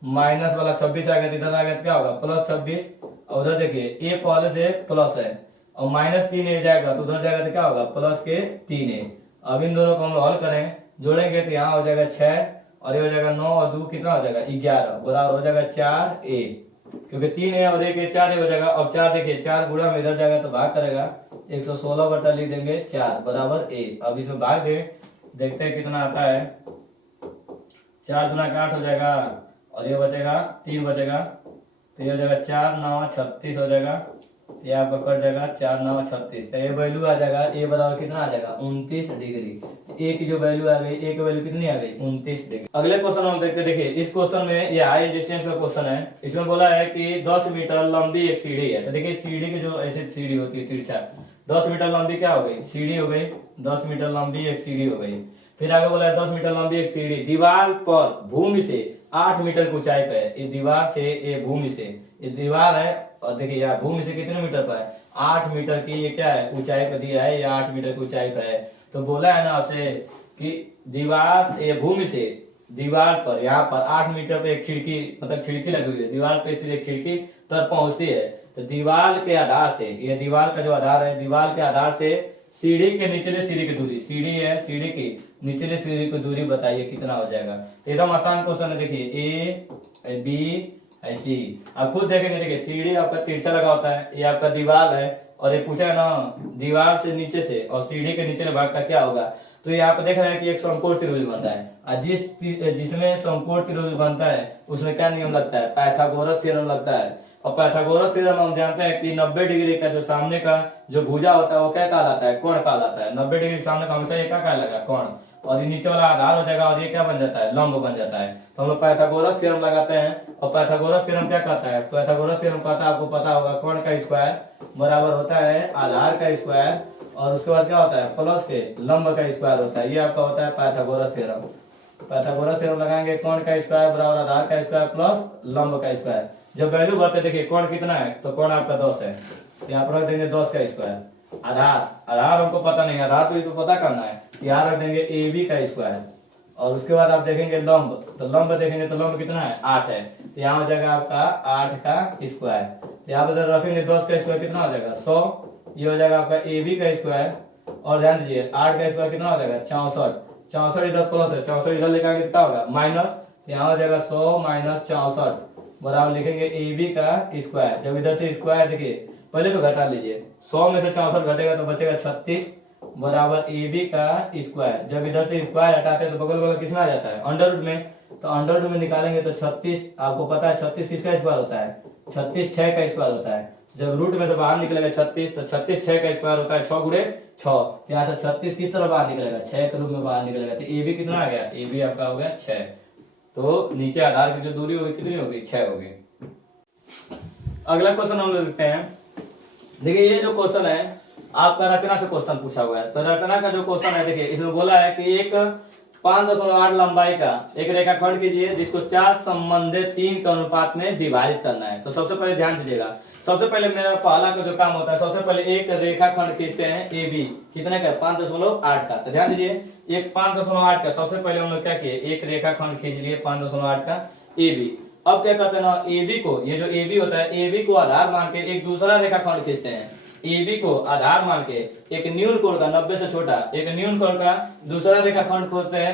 माइनस वाला 26 आ गया, इधर आ गया तो क्या होगा, प्लस 26। और उधर देखिए ए पहले से प्लस है और माइनस 3 जाएगा तो उधर जाएगा तो क्या होगा, प्लस के 3। अब इन दोनों को हम लोग हल करें, जोड़ेंगे तो यहाँ हो जाएगा 6 और ये हो जाएगा 9 और 2 कितना हो जाएगा 11 बराबर हो जाएगा 4a, क्योंकि 3 है और 1 है 4 हो जाएगा। अब 4 देखिए 4 गुणा में इधर जाएगा तो भाग करेगा, 116 बटा लिख देंगे 4 बराबर a। अब इसमें भाग दे, देखते हैं कितना आता है। 4 दूना 8 हो जाएगा और ये बचेगा 3 बचेगा, तो ये हो जाएगा 4 9 36 हो जाएगा। ये आपका कट जाएगा 4 9 36। तो ये वैल्यू आ जाएगा ए बराबर कितना आ जाएगा 29 डिग्री। ए की जो वैल्यू आ गई, ए की वैल्यू कितनी आ गई 29 डिग्री। अगले क्वेश्चन हम देखते, देखिए इस क्वेश्चन में ये हाई डिस्टेंस का क्वेश्चन है। इसमें बोला है कि 10 मीटर लंबी एक सीढ़ी है। तो देखिए सीढ़ी की जो ऐसे सीढ़ी होती है तिरछा, 10 मीटर लंबी क्या हो गई, सीढ़ी हो गई। 10 मीटर लंबी एक सीढ़ी हो गई। फिर आगे बोला है 10 मीटर लंबी एक सीढ़ी दीवार पर भूमि से 8 मीटर की ऊंचाई पे है। ये दीवार से, ये भूमि से, ये दीवार है और देखिए यहाँ भूमि से कितने मीटर पर है, 8 मीटर की ये क्या है ऊंचाई पर दिया है, ये 8 मीटर की ऊंचाई पर है। तो बोला है ना आपसे कि दीवार, ये भूमि से दीवार पर यहाँ पर 8 मीटर पे एक खिड़की, मतलब खिड़की लगी हुई है, दीवार पे स्थित एक खिड़की तक पहुंचती है। तो दीवार के आधार से, ये दीवार का जो आधार है, दीवार के आधार से सीढ़ी के निचले सीढ़ी की दूरी, सीढ़ी है सीढ़ी की निचले सीढ़ी की दूरी बताइए कितना हो जाएगा। तो एकदम आसान क्वेश्चन है। देखिए ए बी सी, आप खुद देखेंगे। देखिए सीढ़ी आपका तिरछा लगा होता है, ये आपका दीवार है और ये पूछा है ना दीवार से नीचे से और सीढ़ी के नीचे भाग का क्या होगा। तो यहाँ पे देख रहे हैं कि एक समकोण त्रिभुज बनता है और जिसमें समकोण त्रिभुज बनता है उसमें क्या नियम लगता है, पाइथागोरस थ्योरम लगता है। और पाइथागोरस थ्योरम हम जानते हैं कि 90 डिग्री का जो सामने का जो भुजा होता है वो क्या कहलाता है, कोण कहलाता है। 90 डिग्री के सामने का हमेशा ये क्या कहलाएगा, कोण। और ये नीचे वाला आधार हो जाएगा और ये क्या बन जाता है, लंब बन जाता है। तो हम लोग पाइथागोरस थ्योरम लगाते हैं। और पाइथागोरस थ्योरम क्या कहता है, पाइथागोरस थ्योरम कहता है, आपको पता होगा, कोण का स्क्वायर बराबर होता है आधार का स्क्वायर और उसके बाद क्या होता है प्लस के लंब का स्क्वायर होता है। ये आपका होता है पाइथागोरस थ्योरम। पाइथागोरस थ्योरम लगाएंगे, कोण का स्क्वायर बराबर आधार का स्क्वायर प्लस लंब का स्क्वायर। जब वैल्यू बढ़ते देखिए कोण कितना है, तो कोण आपका 10 है, यहाँ पर रख देंगे 10 का स्क्वायर। आधार हमको पता नहीं, आधार तो इसको पता करना है। यहाँ रख देंगे ए बी का स्क्वायर और उसके बाद आप देखेंगे लंब, तो लंब देखेंगे तो लंब कितना है 8 है, तो यहाँ हो जाएगा आपका 8 का स्क्वायर। यहाँ पर रखेंगे 10 का स्क्वायर कितना हो जाएगा 100, ये हो जाएगा आपका ए बी का स्क्वायर। और ध्यान दीजिए 8 का स्क्वायर कितना हो जाएगा 64, 64 इधर प्लस है, 64 इधर लेकर आगे क्या होगा माइनस, यहाँ हो जाएगा 100 माइनस 64 बराबर लिखेंगे ए बी का स्क्वायर। जब इधर से स्क्वायर देखिए पहले तो घटा लीजिए, 100 में से 64 घटेगा तो बचेगा 36 बराबर ए बी का स्क्वायर। जब इधर से स्क्वायर हटाते हैं तो बगल वाला किसमें आ जाता है अंडर रूट में, तो अंडर रूट में निकालेंगे तो 36, आपको पता है 36 किसका स्क्वायर होता है, 36 6 का स्क्वायर होता है। जब रूट में से बाहर निकलेगा 36 तो 36 6 का स्क्वायर होता है 6 गुणे 6, यहाँ से 36 किस तरह बाहर निकलेगा 6 के रूप में बाहर निकलेगा। तो ए बी कितना आ गया, ए बी आपका हो गया 6। तो नीचे आधार की जो दूरी होगी कितनी होगी 6 होगी। अगला क्वेश्चन हम लोग देखते हैं। देखिए ये जो क्वेश्चन है आपका रचना से क्वेश्चन पूछा हुआ है। तो रचना का जो क्वेश्चन है देखिए इसमें बोला है कि एक 5.8 लंबाई का एक रेखाखंड कीजिए जिसको 4 संबंधित 3 के अनुपात में विभाजित करना है। तो सबसे पहले ध्यान दीजिएगा, सबसे पहले मेरा पहला का जो काम होता है, सबसे पहले एक रेखाखंड खींचते हैं ए बी, कितने का 5.8 का। तो ध्यान दीजिए एक 5.8 का, सबसे पहले हम लोग क्या किए एक रेखाखंड खींच लिए 5.8 का ए बी। अब क्या कहते हैं ना ए बी को, ये जो ए बी होता है ए बी को आधार मान के एक दूसरा रेखाखंड खींचते हैं। ए बी को आधार मान के एक न्यून कोण का 90 से छोटा एक न्यून कोण का दूसरा रेखाखंड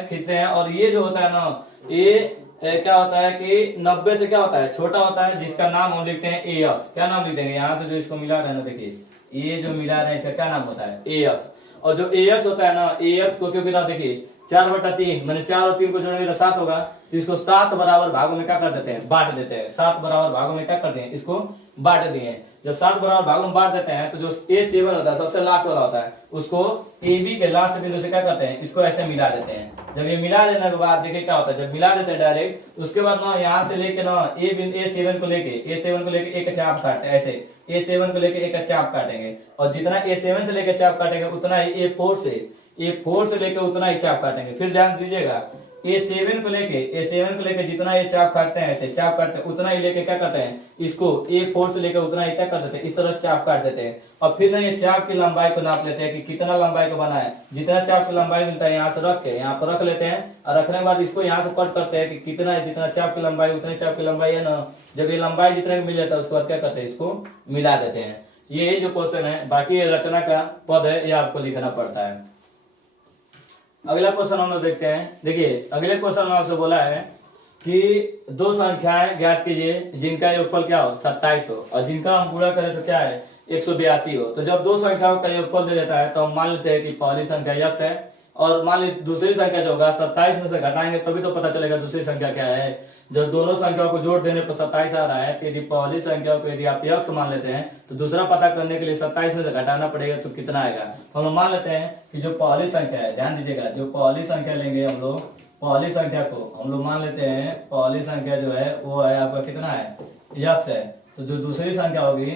खींचते हैं। और ये जो होता है ना ये क्या होता है कि 90 से क्या होता है छोटा होता है, जिसका नाम हम लिखते हैं ए एक्स। क्या नाम लिखते हैं, यहाँ से जो इसको मिला रहे हैं ना देखिए ये जो मिला रहे हैं इसका क्या नाम होता है ए एक्स। और जो ए एक्स होता है ना ए एक्स को क्योंकि ना देखिए 4/3 मैंने 4 और 3 को जोड़ेंगे तो 7 होगा। तो इसको 7 बराबर भागों में क्या कर देते हैं, बांट देते हैं। 7 बराबर भागों में क्या करते हैं, इसको बांट दिए। जब 7 बराबर भागों में बांट देते हैं तो जो A7 होता है सबसे लास्ट वाला होता है, उसको AB के लास्ट बिंदु से क्या करते हैं, इसको ऐसे मिला देते हैं। जब ये मिला देने के बाद देखिए क्या होता है, जब मिला देते हैं डायरेक्ट, उसके बाद ना यहाँ से लेके ना A7 को लेके एक चाप काटते हैं ऐसे। A7 को लेके एक चाप काटेंगे और जितना A7 से लेके चाप काटेंगे उतना ही A4 से लेके उतना ही चाप काटेंगे। फिर ध्यान दीजिएगा, A7 को लेके जितना ये चाप काटते हैं, ऐसे चाप काटते हैं उतना ही लेके क्या करते हैं, इसको A4 से लेकर उतना ही क्या कर देते हैं, इस तरह चाप काट देते हैं। और फिर ना ये चाप की लंबाई को नाप लेते हैं कि कितना लंबाई को बना है। जितना चाप की लंबाई मिलता है यहाँ से रख के यहाँ पर रख लेते हैं, और रखने के बाद इसको यहाँ से कट करते हैं कि कितना है, जितना चाप की लंबाई उतनी चाप की लंबाई है ना। जब ये लंबाई जितना मिल जाता है उसके बाद क्या करते हैं, इसको मिला देते हैं। ये जो क्वेश्चन है, बाकी रचना का पद है ये आपको लिखना पड़ता है। अगला क्वेश्चन हम लोग देखते हैं। देखिए अगले क्वेश्चन में आपसे बोला है कि दो संख्याएं ज्ञात कीजिए जिनका योगफल क्या हो, 27 हो, और जिनका हम गुणा करें तो क्या है, 182 हो। तो जब दो संख्याओं का योगफल दे देता है तो हम मान लेते हैं कि पहली संख्या x है, और मान लीजिए दूसरी संख्या जो होगा 27 में से घटाएंगे तभी तो पता चलेगा दूसरी संख्या क्या है। जब दोनों संख्याओं को जोड़ देने पर 27 आ रहा है, तो यदि पहली संख्या को यदि आप x मान लेते हैं तो दूसरा पता करने के लिए 27 में से घटाना पड़ेगा, तो कितना आएगा। तो हम लोग मान लेते हैं कि जो पहली संख्या है, ध्यान दीजिएगा, जो पहली संख्या लेंगे हम लोग, पहली संख्या को हम लोग मान लेते हैं, पहली संख्या जो है वो है आपका कितना है, x है। तो जो दूसरी संख्या होगी,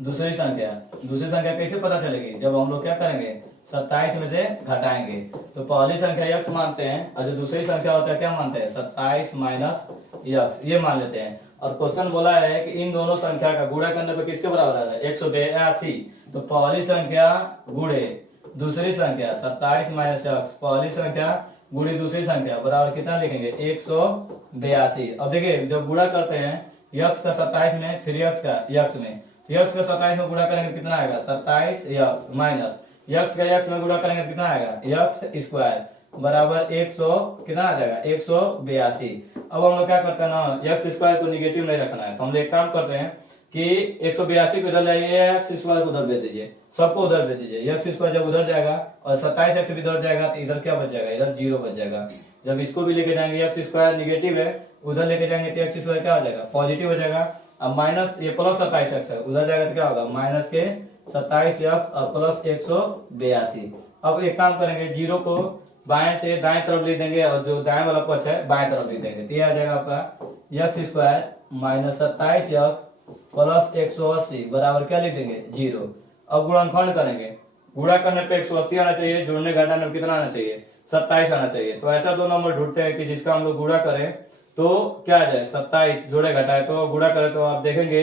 दूसरी संख्या कैसे पता चलेगी, जब हम लोग क्या करेंगे, 27 में से घटाएंगे। तो पहली संख्या x मानते हैं और जो दूसरी संख्या होता है क्या मानते हैं, 27 माइनस x, ये मान लेते हैं। और क्वेश्चन बोला है कि इन दोनों संख्या का गुणा करने पर किसके बराबर आ रहा है, 182। तो पहली संख्या गुणे दूसरी संख्या 27 माइनस x, पहली संख्या गुणे दूसरी संख्या बराबर कितना लिखेंगे, 182। अब देखिए जब गुणा करते हैं x का 27 में, फिर x का x में, x का 27 में गुणा करेंगे कितना आएगा, 27x माइनस x का x में गुणा करेंगे कितना आएगा, x स्क्वायर बराबर 100 कितना आ जाएगा, 182। अब हम लोग क्या करते हैं ना, x स्क्वायर को निगेटिव नहीं रखना है, तो हम लोग एक काम करते हैं कि 182 को इधर लाइए, x स्क्वायर को उधर भेज दीजिए, सबको उधर भेज दीजिए। x स्क्वायर जब उधर जाएगा और 27x भी उधर जाएगा तो इधर क्या बच जाएगा, इधर 0 बच जाएगा। जब इसको भी लेके जाएंगे, x स्क्वायर निगेटिव है, उधर लेके जाएंगे तो x स्क्वायर क्या हो जाएगा, पॉजिटिव हो जाएगा। अब माइनस ये प्लस 27x है, उधर जाएगा तो क्या होगा, माइनस के 27x और प्लस 182। अब एक काम करेंगे, 0 को बाएं से दाएं तरफ लिख देंगे और जो दाएं वाला पक्ष है बाएं तरफ लिख देंगे, तो ये आ जाएगा आपका x square minus 27x plus 180 बराबर क्या लिख देंगे, 0। अब गुणनखंड करेंगे, गुणा करने पे 180 आना चाहिए, जोड़ने घटाने में कितना आना चाहिए, 27 आना चाहिए। तो ऐसा दो नंबर ढूंढते हैं कि जिसका हम लोग गुणा करें तो क्या आ जाए, 27 जोड़े घटाए तो गुणा करें तो आप देखेंगे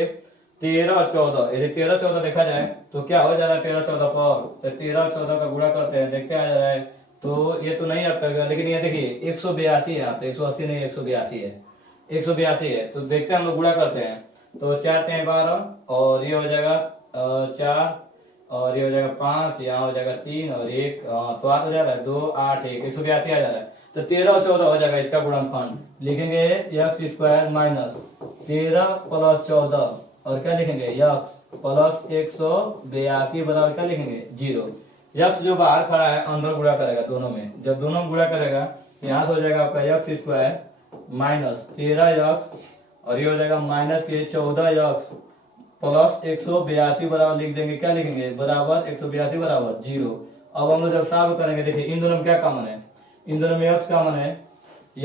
13 और 14, यदि 13 14 देखा जाए तो क्या हो जा रहा है, 13 14 पर, तो 13 और 14 का गुणा करते हैं, देखते आ जा रहा है। तो ये तो नहीं आपका, लेकिन ये देखिए 182 है, आप 180 नहीं 182 है, 182 है। तो देखते हैं हम लोग गुणा करते हैं, तो 4 3 12 और ये हो जाएगा 4 और ये हो जाएगा 5, यहाँ हो जाएगा 3 और 1, तो आ तो जा रहा है 2 8 1, 182 आ जा रहा है। तो 13 और 14 हो जाएगा इसका गुणनखंड, लिखेंगे x स्क्वायर माइनस 13 प्लस 14 और क्या लिखेंगे, x प्लस 182 बराबर क्या लिखेंगे, 0। x जो बाहर खड़ा है अंदर गुणा करेगा दोनों में, जब दोनों गुणा करेगा यहाँ से हो जाएगा आपका x स्क्वायर माइनस 13x और ये हो जाएगा माइनस के 14x प्लस 182 बराबर लिख देंगे, क्या लिखेंगे, बराबर 182 बराबर 0। अब हम लोग जब साफ करेंगे, देखिए इन दोनों में क्या कॉमन है, इन दोनों में x कॉमन है,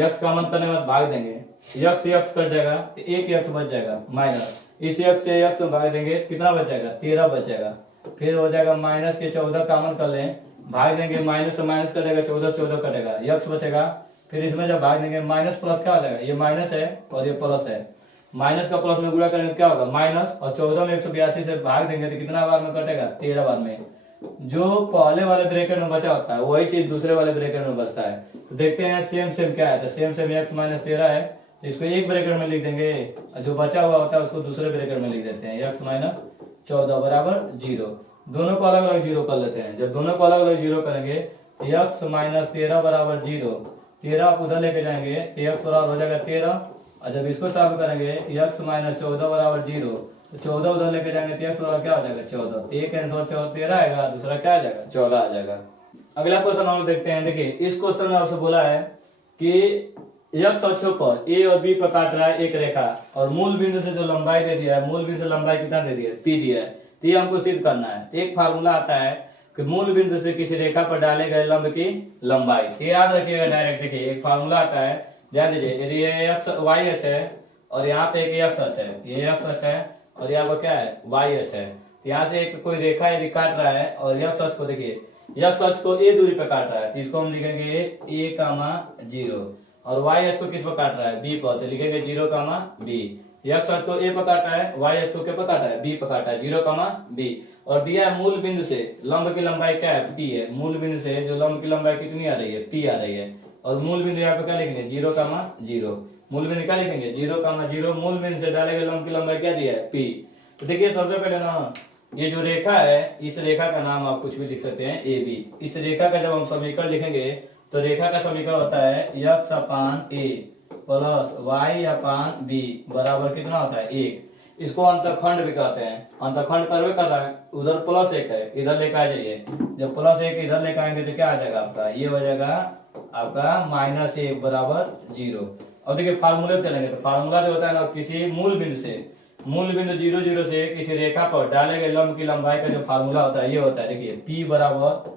x कॉमन करने के बाद भाग देंगे, x से x कट जाएगा तो एक x बच जाएगा, माइनस इस x से x में भाग देंगे कितना बच जाएगा, 13 बच जाएगा। फिर हो जाएगा माइनस के 14 कॉमन कर लें, भाग देंगे, माइनस से माइनस कटेगा, 14 से 14 कटेगा, x बचेगा। फिर इसमें जब भाग देंगे माइनस प्लस क्या हो जाएगा, ये माइनस है और ये प्लस है, माइनस का प्लस में गुणा करेंगे तो क्या होगा, माइनस, और 14 में 182 से भाग देंगे तो कितना बार में कटेगा, 13 बार में। जो पहले वाले ब्रैकेट में बचा होता है वही चीज दूसरे वाले ब्रैकेट में बचता है। तो देखते हैं सेम सेम क्या है, तो सेम सेम x माइनस 13 है, तो इसको एक ब्रैकेट में लिख देंगे, जो बचा हुआ होता है उसको दूसरे ब्रैकेट में लिख देते हैं, x माइनस 14 बराबर 0। दोनों को अलग अलग 0 कर लेते हैं, जब दोनों को अलग अलग 0 करेंगे x माइनस 13 बराबर 0, 13 आप उधर लेके जाएंगे तो x बराबर हो जाएगा 13, और जब इसको साफ करेंगे x माइनस 14 बराबर 0, तो 14 उधर लेके जाएंगे तो x बराबर क्या हो जाएगा, 14। एक आंसर 13 आएगा, दूसरा क्या आ जाएगा, 14 आ जाएगा। अगला क्वेश्चन हम लोग देखते हैं। देखिए इस क्वेश्चन में आपसे बोला है कि x अक्षों पर a और b पर काट रहा है एक रेखा और मूल बिंदु से जो लंबाई दे दिया है, मूल बिंदु से लंबाई कितना दे दिया है, p दिया है। तो ये हमको सिद्ध करना है। तो एक फार्मूला आता है कि मूल बिंदु से किसी रेखा पर डाले गए लंब की लंबाई। ये याद रखिएगा डायरेक्ट। देखिए एक फार्मूला आता है, ध्यान दीजिए। यदि ये x y अक्ष है और यहाँ पे एक x अक्ष है, ये x अक्ष है और यहाँ पर क्या है, y अक्ष है। तो यहाँ से एक कोई रेखा यदि काट रहा है और x अक्ष को देखिए, x अक्ष को a दूरी पे काट रहा है, तो इसको हम लिखेंगे a, 0 और y अक्ष को किस पर काट रहा है, b पर, तो लिखेंगे 0, b। x अक्ष को a पर काटा है, y अक्ष को क्या पर काटा है, b पर काटा है, 0, b। और दिया है मूल बिंदु से लंब की लंबाई क्या है, p है। मूल बिंदु से जो लंब की लंबाई कितनी आ रही है, p आ रही है। और मूल बिंदु यहाँ पे क्या लिखेंगे, 0, 0। मूल बिंदु क्या लिखेंगे, 0, 0। मूल बिंदु से डाले गए लंब की लंबाई क्या दिया है, p। तो देखिए सबसे पहले ना ये जो रेखा है, इस रेखा का नाम आप कुछ भी लिख सकते हैं, ए बी। इस रेखा का जब हम समीकरण लिखेंगे तो रेखा का समीकरण होता है x upon a plus y upon b बराबर कितना होता है, 1। इसको अंतखंड भी कहते हैं। अंतखंड करवे कर रहा है, उधर +1 है, इधर लेकर आ जाइए। जब +1 इधर लेकर आएंगे तो क्या आ जाएगा आपका, ये हो जाएगा आपका -1 बराबर 0। अब देखिए फार्मूले चलेंगे तो फार्मूला जो होता है ना, किसी मूल बिंदु 0, 0 से किसी रेखा पर डाले गए लंब की लंबाई का जो फार्मूला होता है ये होता है। देखिए p बराबर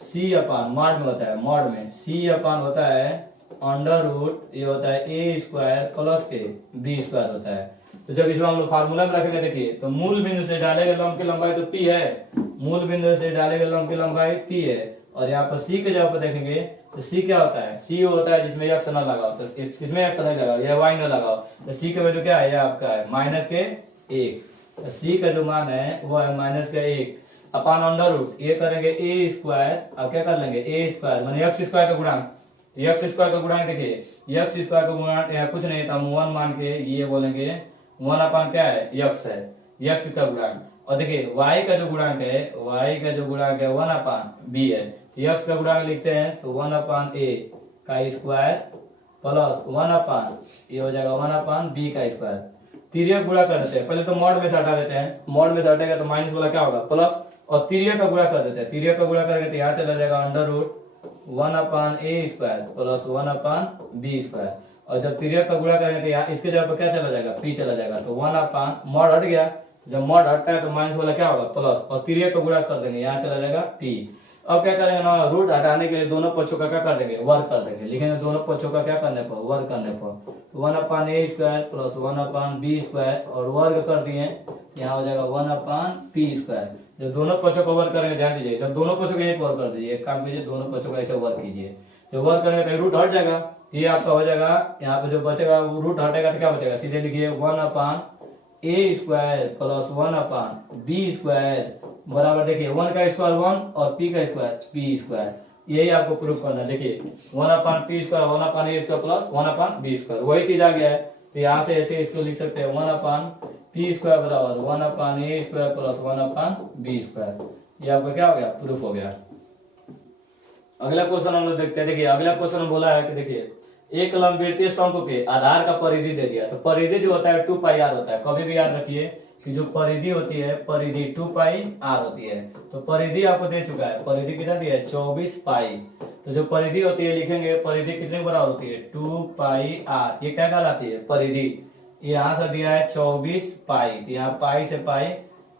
c अपान, मॉड में होता है, मॉड में c अपान होता है अंडर रूट, ये होता है a स्क्वायर प्लस के b स्क्वायर होता है। तो जब इसमें हम लोग फार्मूला में रखेंगे, देखिए तो मूल बिंदु से डाले गए लंब की लंबाई तो p है, मूल बिंदु से डाले गए लंब की लंबाई p है। और यहाँ पर c के जगह पर देखेंगे तो c क्या होता है, c होता है जिसमें x ना लगाओ, तो इसमें x नहीं लगाओ या y ना लगाओ, तो c का वैल्यू क्या है, ये आपका है -1। तो c का जो मान है वो है -1 अपान अंडर रूट, ये करेंगे a स्क्वायर। अब क्या कर लेंगे, a स्क्वायर माने x स्क्वायर का गुणांक, x स्क्वायर का गुणांक। देखिए x स्क्वायर का गुणांक यहाँ कुछ नहीं था, 1 मान के ये बोलेंगे 1 अपान क्या है, x है, x का गुणांक। और देखिए y का जो गुणांक है, y का जो गुणांक है 1 अपान b है। x का गुणांक लिखते हैं तो 1 अपान a का स्क्वायर प्लस 1 अपान, ये हो जाएगा 1 अपान b का स्क्वायर। तिर्यक गुणा कर देते हैं, पहले तो मॉड में से हटा देते हैं, मॉड में से हटेगा तो माइनस वाला क्या होगा, प्लस। और तिर्यक का गुणा कर देते हैं, तिर्यक का गुणा करके तो यहाँ चला जाएगा under root 1 upon a square plus 1 upon b square. और जब तिर्यक का गुणा करेंगे तो यहाँ इसके जगह पर क्या चला जाएगा, p चला जाएगा। तो 1 अपान मॉड हट गया, जब मॉड हटता है तो माइनस वाला क्या होगा, प्लस। और तिर्यक का गुणा कर देंगे, यहाँ चला जाएगा p। अब क्या करेंगे ना, रूट हटाने के लिए दोनों पक्षों का क्या कर देंगे, वर्ग कर देंगे। लिखेंगे दोनों पक्षों का क्या करने पर, वर्ग करने पर। 1 upon a square plus 1 upon b square और वर्ग कर दिए, यहाँ हो जाएगा 1 अपान p स्क्वायर। जब दोनों पक्षों का वर्ग करेंगे, ध्यान दीजिए, जब दोनों पक्षों का एक वर्ग कर दीजिए, एक काम कीजिए, दोनों पक्षों का ऐसे वर्ग कीजिए। जब वर्ग करेंगे तो रूट हट जाएगा, ये आपका हो जाएगा। यहाँ पे जो बचेगा रूट हटेगा तो क्या बचेगा, सीधे लिखिए 1 upon a square plus 1 upon b square बराबर, देखिए 1 का स्क्वायर 1 और p का स्क्वायर p स्क्वायर। यही आपको प्रूफ करना है। देखिए 1 अपान p square 1 upon a square plus 1 upon b square, वही चीज आ गया है। तो यहाँ से ऐसे इसको लिख सकते हैं 1 अपान p स्क्वायर बराबर 1 upon a square plus 1 upon b square. ये आपका क्या हो गया, प्रूफ हो गया। अगला क्वेश्चन हम लोग देखते हैं। देखिए अगला क्वेश्चन बोला है कि देखिए एक लंबवृत्तीय शंकु के आधार का परिधि दे दिया। तो परिधि जो होता है 2 पाई r होता है। कभी भी याद रखिए कि जो परिधि होती है, परिधि 2 पाई r होती है। तो परिधि आपको दे चुका है, परिधि कितना दिया है, 24 पाई। तो जो परिधि होती है लिखेंगे, परिधि कितने बराबर होती है, 2 पाई r। ये क्या कहलाती है, परिधि। यहाँ से दिया है 24 पाई, तो यहाँ पाई से पाई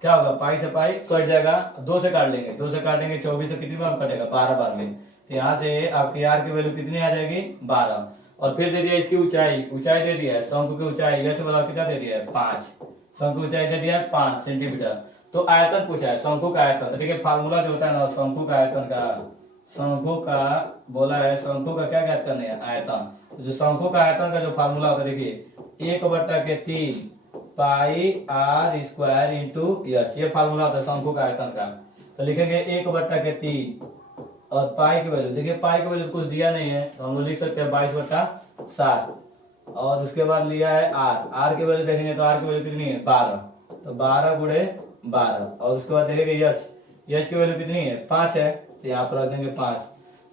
क्या होगा, पाई से पाई कट जाएगा, 2 से काट लेंगे, 2 से काटेंगे 24 तो कितनी बार कटेगा, 12 बार में। तो यहाँ से आपकी r की वैल्यू कितनी आ जाएगी, 12। और फिर दे दिया इसकी ऊंचाई, ऊंचाई दे दिया है शंकु की ऊंचाई, h वाला कितना दे दिया है, 5। शंकु ऊंचाई दे दिया है 5 सेंटीमीटर। तो आयतन पूछा है, शंकु का आयतन। तो देखिए फार्मूला जो होता है ना शंकु का आयतन का, शंकु का बोला है, शंकु का क्या ज्ञात करना है, आयतन। तो जो शंकु का आयतन का जो फार्मूला होता है, देखिए 1/3 पाई r स्क्वायर इंटू h, ये फार्मूला होता है शंकु का आयतन का। तो लिखेंगे 1/3 और पाई की वैल्यू, देखिए पाई की वैल्यू कुछ दिया नहीं है तो हम लोग लिख सकते हैं 22/7। और उसके बाद लिया है r की वैल्यू देखेंगे तो r की वैल्यू कितनी है, 12। तो 12 गुणे 12। और उसके बाद देखेंगे h की वैल्यू कितनी है, 5 है। तो यहाँ पर रख देंगे 5।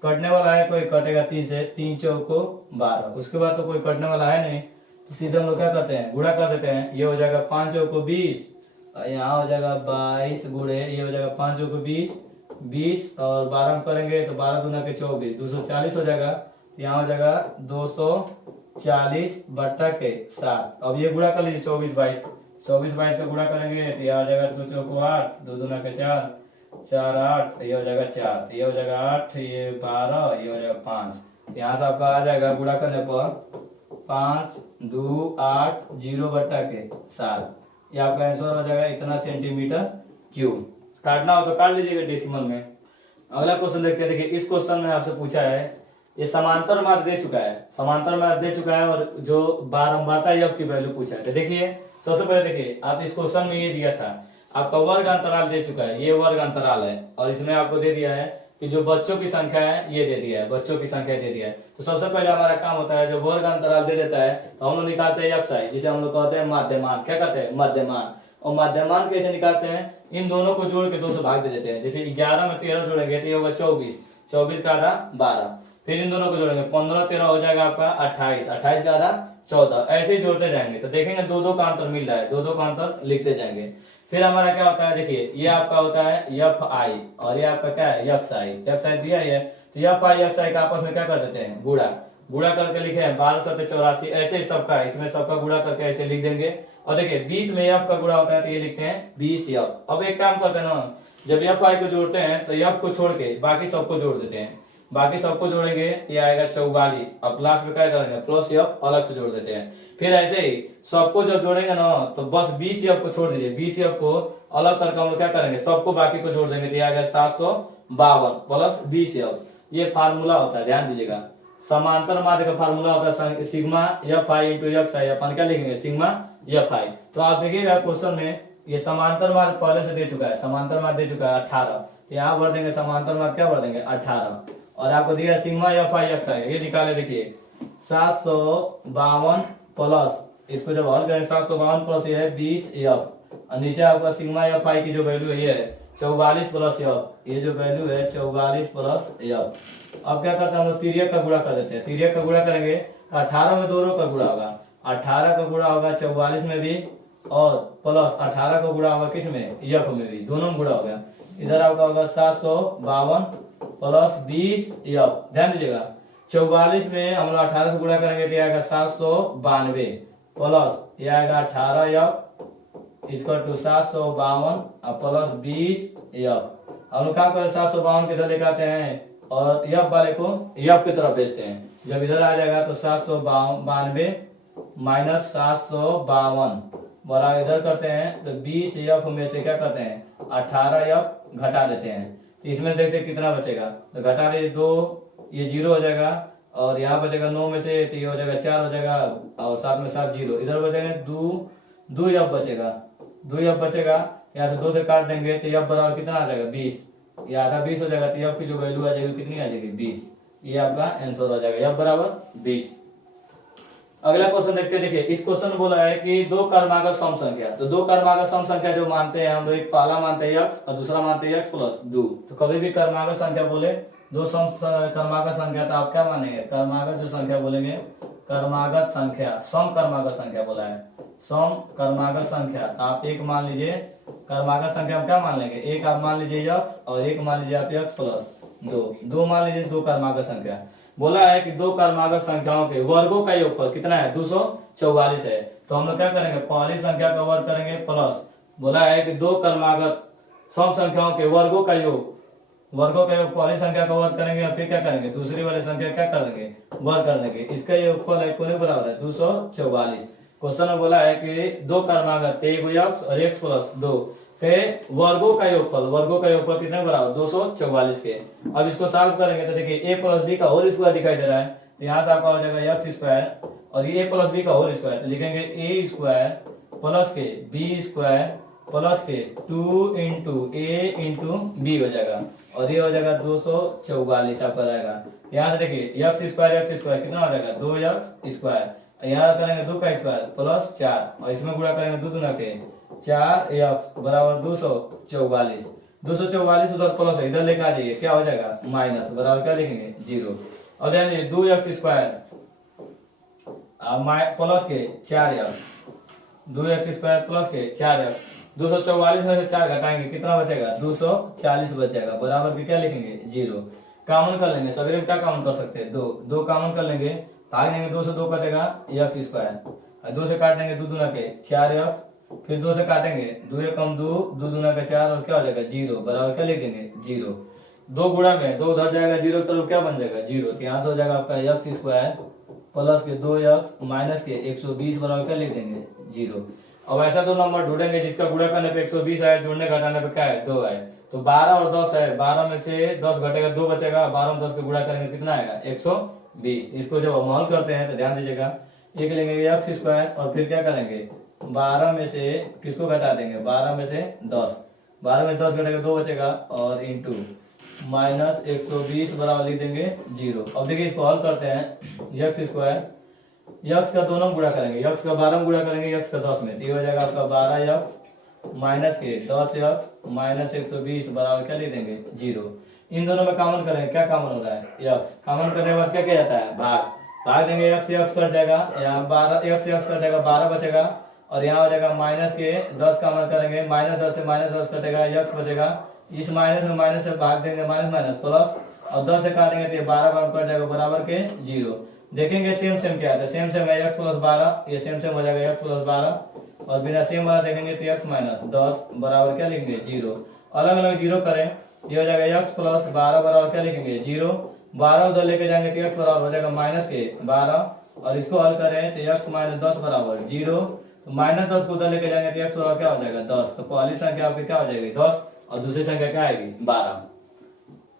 कटने वाला है कोई, कटेगा 3 से, 3 चौको 12। उसके बाद तो कोई कटने वाला है नहीं, तो सीधे हम लोग क्या करते हैं, गुणा कर देते हैं। ये हो जाएगा 5 चौको 20, यहाँ हो जाएगा 22 गुणे, ये हो जाएगा 5 चौको 20 20 और 12 में करेंगे तो 12 दूना के 24, 240 हो जाएगा। यहाँ हो जाएगा 240 बट्टा के 7। अब ये गुणा कर लीजिए 24 22 का गुणा करेंगे तो यहाँ हो जाएगा 2 चौको 8, 2 दूना के 4, 4 8, ये हो जाएगा 4, ये हो जाएगा 8, ये 12, ये हो जाएगा 5। यहाँ से आपका आ जाएगा गुणा करने पर 5 2 8 0 बट्टा के 7। ये आपका आंसर हो जाएगा इतना सेंटीमीटर क्यूब। काटना हो तो काट लीजिएगा डेसिमल में। अगला क्वेश्चन देखते हैं। देखिए इस क्वेश्चन में आपसे पूछा है, ये समांतर मार्ग दे चुका है, समांतर मार्ग दे चुका है और जो बारंबारता योग की वैल्यू पूछा है। तो देखिए सबसे पहले देखिए आप इस क्वेश्चन में ये दिया था, आपका वर्ग अंतराल दे चुका है, ये वर्ग अंतराल है और इसमें आपको दे दिया है कि जो बच्चों की संख्या है ये दे दिया है, बच्चों की संख्या दे दिया है। तो सबसे पहले हमारा काम होता है, जो वर्ग अंतराल दे देता है तो हम लोग निकालते हैं एक्स आई, जिसे हम लोग कहते हैं माध्यमान। क्या कहते हैं? मध्यमान। और मध्यमान कैसे निकालते हैं? इन दोनों को जोड़ के 2 से भाग दे देते हैं। जैसे 11 में 13 जोड़ेंगे तो ये होगा 24, 24 का आधा 12, फिर इन दोनों को जोड़ेंगे 15 13 हो जाएगा आपका 28, 28 का आधा 14। ऐसे ही जोड़ते जाएंगे तो देखेंगे 2 का अंतर मिल रहा है, 2 का अंतर लिखते जाएंगे। फिर हमारा क्या होता है, देखिए ये आपका होता है एफ आई और ये आपका क्या है एक्स आई। एक्स आई दिया है तो एफ आई एक्स आई का आपस में क्या कर देते हैं? गुणा करके लिखे हैं 12 7 84। ऐसे ही सबका, इसमें सबका गुणा करके ऐसे लिख देंगे। और देखिए 20 में एफ का गुणा होता है तो ये लिखते हैं 20 एफ। अब एक काम करते हैं ना, जब एफ आई को जोड़ते हैं तो एफ को छोड़ के बाकी सबको जोड़ देते हैं। बाकी सबको जोड़ेंगे ये आएगा 44। अब लास्ट में क्या करेंगे? प्लस एफ अलग से जोड़ देते हैं। फिर ऐसे ही सबको जब जोड़ेंगे ना तो बस 20 एफ को छोड़ दीजिए, 20 एफ को अलग करके हम लोग क्या करेंगे? सबको बाकी को जोड़ देंगे तो ये आएगा 752 प्लस 20 एफ। ये फार्मूला होता है, ध्यान दीजिएगा। समांतर माध्य का फार्मूला होता है sigma F I into X I. अपन क्या लिखेंगे? Sigma F I. तो आप देखिएगा क्वेश्चन में ये समांतर माध्य पहले से दे चुका है, समांतर माध्य दे चुका है 18। यहाँ भर देंगे समांतर माध्य, क्या भर देंगे? 18। और आपको दिया सिग्मा एफ आई एक्स आई, ये निकाले। देखिए 752 प्लस, इसको जब हल करें 752 प्लस ये है 20 एफ और नीचे आपका सिग्मा एफ आई की जो वैल्यू है ये है 44 प्लस एफ। ये जो वैल्यू है 44 प्लस एफ। अब क्या करते हैं हम लोग? तिर्यक का गुणा कर देते हैं। तिर्यक का गुणा करेंगे 18 में दोनों का गुणा होगा, 18 का गुणा होगा 44 में भी और प्लस 18 का गुणा होगा किस में? एफ में भी, दोनों में गुणा हो गया। इधर आपका होगा 752 प्लस 20 एफ। ध्यान दीजिएगा 44 में हम लोग 18 से गुणा करेंगे तो आएगा 792 प्लस ये आएगा 18 एफ इसका टू 752 प्लस 20 एफ। हम लोग क्या करें? 752 के इधर लेकर आते हैं और एफ वाले को एफ की तरफ भेजते हैं। जब इधर आ जाएगा तो 792 माइनस 752 बड़ा इधर करते हैं तो 20 एफ में से क्या करते हैं? 18 एफ घटा देते हैं। तो इसमें देखते हैं कितना बचेगा, तो घटा दीजिए 2, ये 0 हो जाएगा और यहाँ बचेगा 9 में से तो ये हो जाएगा 4 हो जाएगा और 7 में 7 0। इधर बचेगा 2 एफ बचेगा, 2 एफ बचेगा। यहाँ से 2 से काट देंगे तो एफ बराबर कितना आ जाएगा? 20। ये आधा 20 हो जाएगा तो एफ की जो वैल्यू आ जाएगी कितनी आ जाएगी? 20। ये आपका आंसर हो जाएगा, एफ बराबर 20। अगला क्वेश्चन देखते हैं। देखिए इस क्वेश्चन में बोला है कि 2 कर्मागत सम संख्या, तो 2 कर्मागत सम संख्या जो मानते हैं हम लोग, एक पहला मानते हैं x और दूसरा मानते हैं x प्लस 2। तो कभी भी कर्मागत संख्या बोले 2 कर्मागत संख्या तो आप क्या मानेंगे? कर्मागत जो संख्या बोलेंगे, कर्मागत संख्या, सम कर्मागत संख्या बोला है, सम कर्मागत संख्या। तो आप एक मान लीजिए कर्मागत संख्या हम क्या मान लेंगे? एक आप मान लीजिए x और एक मान लीजिए आप x प्लस 2 मान लीजिए 2 कर्मागत संख्या। बोला है कि 2 कर्मागत संख्याओं के वर्गों का योगफल कितना है? 244 है। तो हम लोग क्या करेंगे? पहली संख्या का वर्ग करेंगे प्लस, बोला है कि 2 कर्मागत सम संख्याओं के वर्गों का योग पहली संख्या का वर्ग करेंगे और फिर क्या करेंगे? दूसरी वाली संख्या क्या कर देंगे? वर्ग कर देंगे। इसका योगफल है कोने बराबर है 244। क्वेश्चन में बोला है कि 2 कर्मागत, एक x और x प्लस 2 के वर्गों का योगफल कितने बराबर? 244 के। अब इसको सॉल्व करेंगे तो देखिए a प्लस बी का होल स्क्वायर दिखाई दे रहा है, तो यहाँ से आपका हो जाएगा x स्क्वायर और ये a प्लस बी का होल स्क्वायर, तो लिखेंगे a स्क्वायर प्लस के b स्क्वायर प्लस के 2 इंटू a इंटू बी हो जाएगा और ये हो जाएगा 244 आपका जाएगा। यहाँ से देखिए x स्क्वायर कितना हो जाएगा? 2x स्क्वायर, यहाँ करेंगे 2 का स्क्वायर प्लस 4 और इसमें गुणा करेंगे 2 दूना के 4x बराबर 244। 244 उधर प्लस है, इधर लेकर आ जाइए, क्या हो जाएगा? माइनस, बराबर क्या लिखेंगे? 0। और ध्यान दीजिए 2x स्क्वायर प्लस के 4x, 2x स्क्वायर प्लस के 4x 244 में से 4 घटाएंगे कितना बचेगा 240 बचेगा, बराबर के क्या लिखेंगे 0। कॉमन कर लेंगे, सवेरे में क्या कॉमन कर सकते हैं 2, 2 कॉमन कर लेंगे, भाग देंगे 2 से 2 कटेगा एक्स स्क्वायर, 2 से काट देंगे 2 दूना के 4x, फिर 2 से काटेंगे 2 एक कम 2, 2 दूना का 4 और क्या हो जाएगा 0, बराबर क्या लिख देंगे 0। 2 गुणा में 2 उधर जाएगा 0 तरफ क्या बन जाएगा 0, तो यहाँ से हो जाएगा आपका एक्स स्क्वायर प्लस के 2x माइनस के 120 बराबर क्या लिख देंगे 0। अब ऐसा दो नंबर ढूंढेंगे जिसका गुणा करने पे 120 आए, जोड़ने घटाने पे क्या है 2 आए, तो 12 और 10 है, 12 में से 10 घटेगा 2 बचेगा, 12 में 10 के गुणा करेंगे कितना आएगा 120। इसको जब हम हल करते हैं तो ध्यान दीजिएगा, एक लेंगे एक्स स्क्वायर और फिर क्या करेंगे 12 में से किसको घटा देंगे 12 में से 10, 12 में 10 घटेगा 2 बचेगा और इंटू माइनस 120 बराबर लिख देंगे 0। अब देखिए इसको हल करते हैं, एक्स स्क्वायर यक्स का दोनों गुणा करेंगे, यक्स का 12 गुणा करेंगे यक्स का 10 में, तो ये हो जाएगा आपका 12x माइनस के 10x माइनस 120 बराबर क्या लिख देंगे 0। इन दोनों में कॉमन करेंगे, क्या कॉमन हो रहा है यक्स, कॉमन करने के बाद क्या किया जाता है भाग, भाग देंगे x x कट जाएगा, यहाँ 12 x x कट जाएगा 12 बचेगा, और यहाँ हो जाएगा माइनस के 10 कॉमन करेंगे, माइनस 10 से माइनस 10 कटेगा x बचेगा, इस माइनस में माइनस से भाग देंगे माइनस माइनस प्लस, और 10 से काटेंगे तो 12 बार कट जाएगा बराबर के 0। देखेंगे सेम सेम क्या है, तो सेम सेम है x प्लस 12, ये सेम सेम हो जाएगा x प्लस 12, और बिना सेम वाला देखेंगे तो x माइनस 10 बराबर क्या लिखेंगे 0। अलग अलग 0 करें, ये हो जाएगा x प्लस 12 बराबर क्या लिखेंगे 0, 12 उधर लेके जाएंगे तो x बराबर हो जाएगा माइनस के 12, और इसको हल करें तो x माइनस 10 बराबर 0, तो माइनस 10 को उधर लेके जाएंगे तो x बराबर क्या हो जाएगा 10, तो पहली संख्या आपकी क्या हो जाएगी 10 और दूसरी संख्या क्या आएगी 12।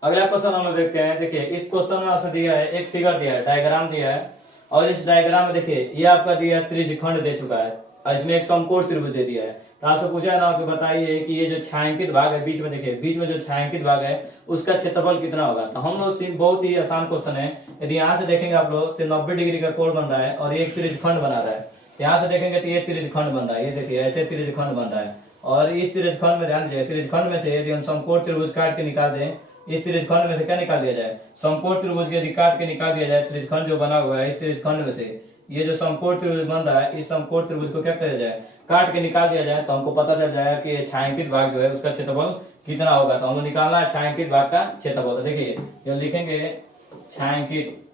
अगला क्वेश्चन हम लोग देखते हैं, देखिए इस क्वेश्चन में आपसे दिया है एक फिगर दिया है, डायग्राम दिया है, और इस डायग्राम में देखिए ये आपका दिया है त्रिज्यखंड दे चुका है, और इसमें एक समकोण त्रिभुज दे दिया है, तो आपसे पूछा है ना कि बताइए कि ये जो छायांकित भाग है बीच में, देखिए बीच में जो छायांकित भाग है उसका क्षेत्रफल कितना होगा। तो हम लोग बहुत ही आसान क्वेश्चन है, यदि यहाँ से देखेंगे आप लोग तो 90 डिग्री का कोण बन रहा है और एक त्रिज्यखंड बना रहा है, यहाँ से देखेंगे तो ये त्रिज्यखंड बन रहा है, ये देखिए ऐसे त्रिज्यखंड बन रहा है, और इस त्रिज्यखंड में ध्यान दीजिए त्रिज्यखंड में से यदि हम समकोण त्रिभुज काट के निकाल दें, इस त्रिज्यखंड में से क्या निकाल दिया जाए समकोण त्रिभुज यदि काट के निकाल दिया जाए, त्रिज्यखंड जो बना हुआ है इस त्रिज्यखंड में से ये जो समकोण त्रिभुज बन रहा है, इस समकोण त्रिभुज को क्या किया जाए काट के निकाल दिया जाए, तो हमको पता चल जाएगा कि छायांकित भाग जो है उसका क्षेत्रफल कितना होगा। तो हमको निकालना है छायांकित भाग का क्षेत्रफल, तो देखिए जब लिखेंगे छायांकित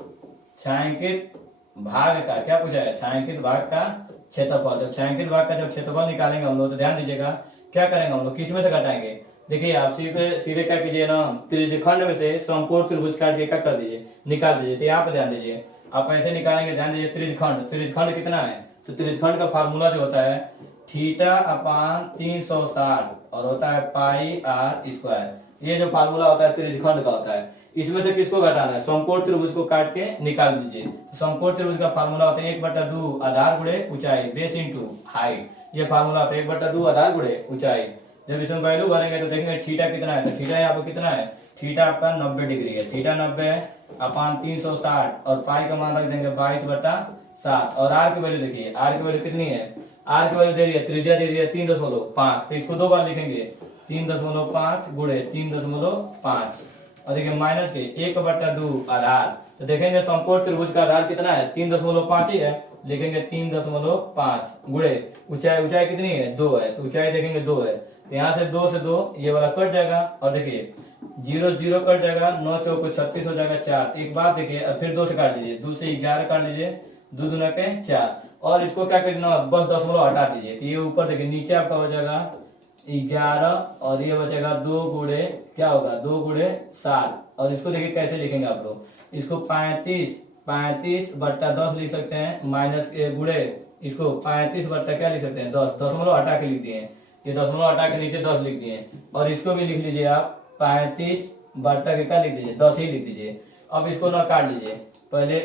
भाग का क्या पूछा है छायांकित भाग का क्षेत्रफल, जब छायांकित भाग का जब क्षेत्रफल निकालेंगे हम लोग तो ध्यान दीजिएगा क्या करेंगे हम लोग, किस में से घटाएंगे, देखिए आप सीधे क्या कीजिए ना त्रिज्यखंड में से समकोण त्रिभुज काट के क्या कर दीजिए निकाल दीजिए, तो यहाँ पे ध्यान दीजिए आप ऐसे निकालेंगे, ध्यान दीजिए त्रिज्यखंड कितना है, तो त्रिज्यखंड का फार्मूला जो होता है थीटा अपान 360 और होता है पाई आर स्क्वायर, ये जो फार्मूला होता है त्रिज्यखंड का होता है, इसमें से किसको घटाना है समकोण त्रिभुज को काट के निकाल दीजिए। समकोण त्रिभुज का फार्मूला होता है 1/2 आधार गुणे ऊंचाई बेस इंटू हाइट, ये फार्मूला होता है 1/2 आधार गुणे ऊंचाई। जब इसमें वैल्यू भरेंगे तो देखेंगे थीटा कितना है, तो थीटा यहाँ पे कितना है, थीटा आपका 90 डिग्री है, थीटा 90 है अपान 360 और पाई का मान रख देंगे 22/7, और आर की वैल्यू देखिए आर की वैल्यू कितनी है, आर की वैल्यू दे रही है त्रिज्या दे रही है 3.5, तो इसको दो बार लिखेंगे 3.5 गुणे 3.5, और देखिए माइनस के 1/2 आधार, तो देखेंगे समकोण त्रिभुज का आधार कितना है 3.5 ही है, लिखेंगे 3.5 गुणे ऊंचाई कितनी है 2 है, तो ऊंचाई देखेंगे 2 है, तो यहाँ से 2 से 2 ये वाला कट जाएगा, और देखिए 0 0 कट जाएगा, 9 चौको 36 हो जाएगा 4। एक बात देखिए अब फिर 2 से काट लीजिए, 2 से 11 काट लीजिए, 2 दूना के 4, और इसको क्या करना बस दशमलव हटा दीजिए, तो ये ऊपर देखिए नीचे आपका हो जाएगा 11 और ये बचेगा 2 गुणे क्या होगा 2 गुणे 7, और इसको देखिए कैसे लिखेंगे आप लोग, इसको 35/10 लिख सकते हैं, माइनस गुणे इसको 35 बट्टा क्या लिख सकते हैं 10, दशमलव हटा के लिख दिए, ये दशमलव हटा के नीचे 10 लिख दिए, और इसको भी लिख लीजिए आप 35 बट्टा के क्या लिख दीजिए 10 ही लिख दीजिए। अब इसको ना काट लीजिए, पहले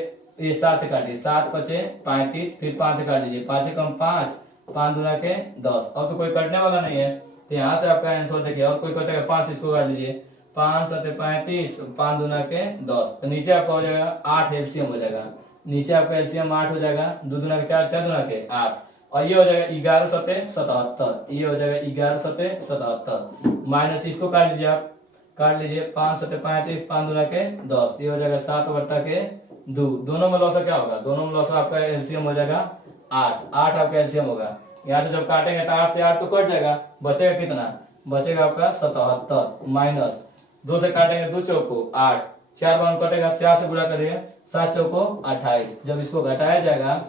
ये 7 से काटिए, 7 बचे 35, फिर 5 से काट लीजिए, 5 से कम 5, 5 दूना के 10, अब तो कोई कटने वाला नहीं है, तो यहाँ से आपका आंसर देखिए, और कोई कटेगा 5 इसको काट लीजिए, 5 7 35, 5 दूना के 10, तो नीचे आपका हो जाएगा 8 एलसीएम हो जाएगा, नीचे आपका एलसीएम 8 हो जाएगा, 2 दूना के 4, 4 दूना के 8, और ये हो जाएगा 11 7 77, ये हो जाएगा 11 7 77, माइनस इसको काट लीजिए आप, काट लीजिए 5 7 35, 5 दूना के 10, ये हो जाएगा 7/2, दोनों में लॉस क्या होगा, दोनों में लॉस आपका एलसीएम हो जाएगा 8 आपका एलसीएम होगा, यहाँ से जब काटेंगे तो 8 से 8 तो कट जाएगा, बचेगा कितना, बचेगा आपका 77 माइनस 2 से काटेंगे 2 चौको 8, 4 बार कटेगा, 4 से गुणा करेंगे 7 चौको 28। जब इसको घटाया जाएगा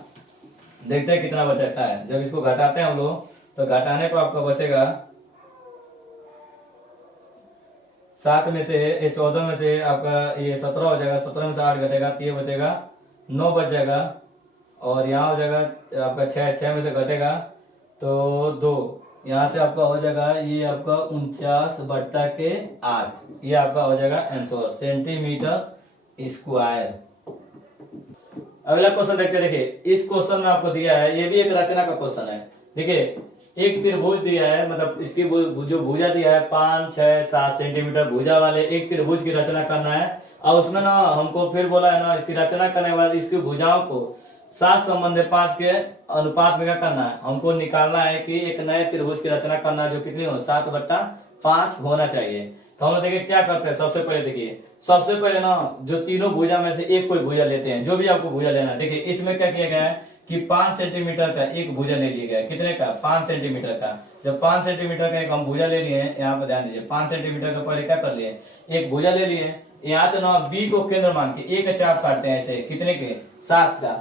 देखते हैं कितना बचता है। जब इसको घटाते हैं हम लोग तो घटाने पर आपका बचेगा 7 में से ये 14 में से आपका ये 17 हो जाएगा, 17 में से 8 घटेगा तो ये बचेगा 9 बच जाएगा, और यहाँ हो जाएगा आपका 6 में से घटेगा तो 2, यहाँ से आपका हो जाएगा ये आपका 49/8, ये आपका हो जाएगा आंसर सेंटीमीटर स्क्वायर। अगला क्वेश्चन देखते हैं। देखिए इस क्वेश्चन में आपको दिया है, ये भी एक रचना का क्वेश्चन है। देखिए एक त्रिभुज दिया है, मतलब इसकी जो भुजा दिया है 5, 6, 7 सेंटीमीटर भुजा वाले एक त्रिभुज की रचना करना है, और उसमें ना हमको फिर बोला है ना इसकी रचना करने वाले इसकी भुजाओं को 7 संबंध 5 के अनुपात में क्या करना है, हमको निकालना है कि एक नए त्रिभुज की रचना करना है जो कितनी हो 7/5 होना चाहिए। तो हम लोग देखिए क्या करते हैं। सबसे पहले देखिए, सबसे पहले ना जो तीनों भुजा में से एक कोई भुजा लेते हैं, जो भी आपको भुजा लेना है। देखिए इसमें क्या किया गया है कि 5 सेंटीमीटर का एक भुजा ले लिया गया, कितने का 5 सेंटीमीटर का। जब 5 सेंटीमीटर का एक हम भुजा ले लिए, यहाँ पर ध्यान दीजिए 5 सेंटीमीटर का पहले क्या कर लिए, एक भुजा ले लिए। यहाँ से ना बी को केंद्र मान के एक चाप काटते हैं, ऐसे कितने के 7 का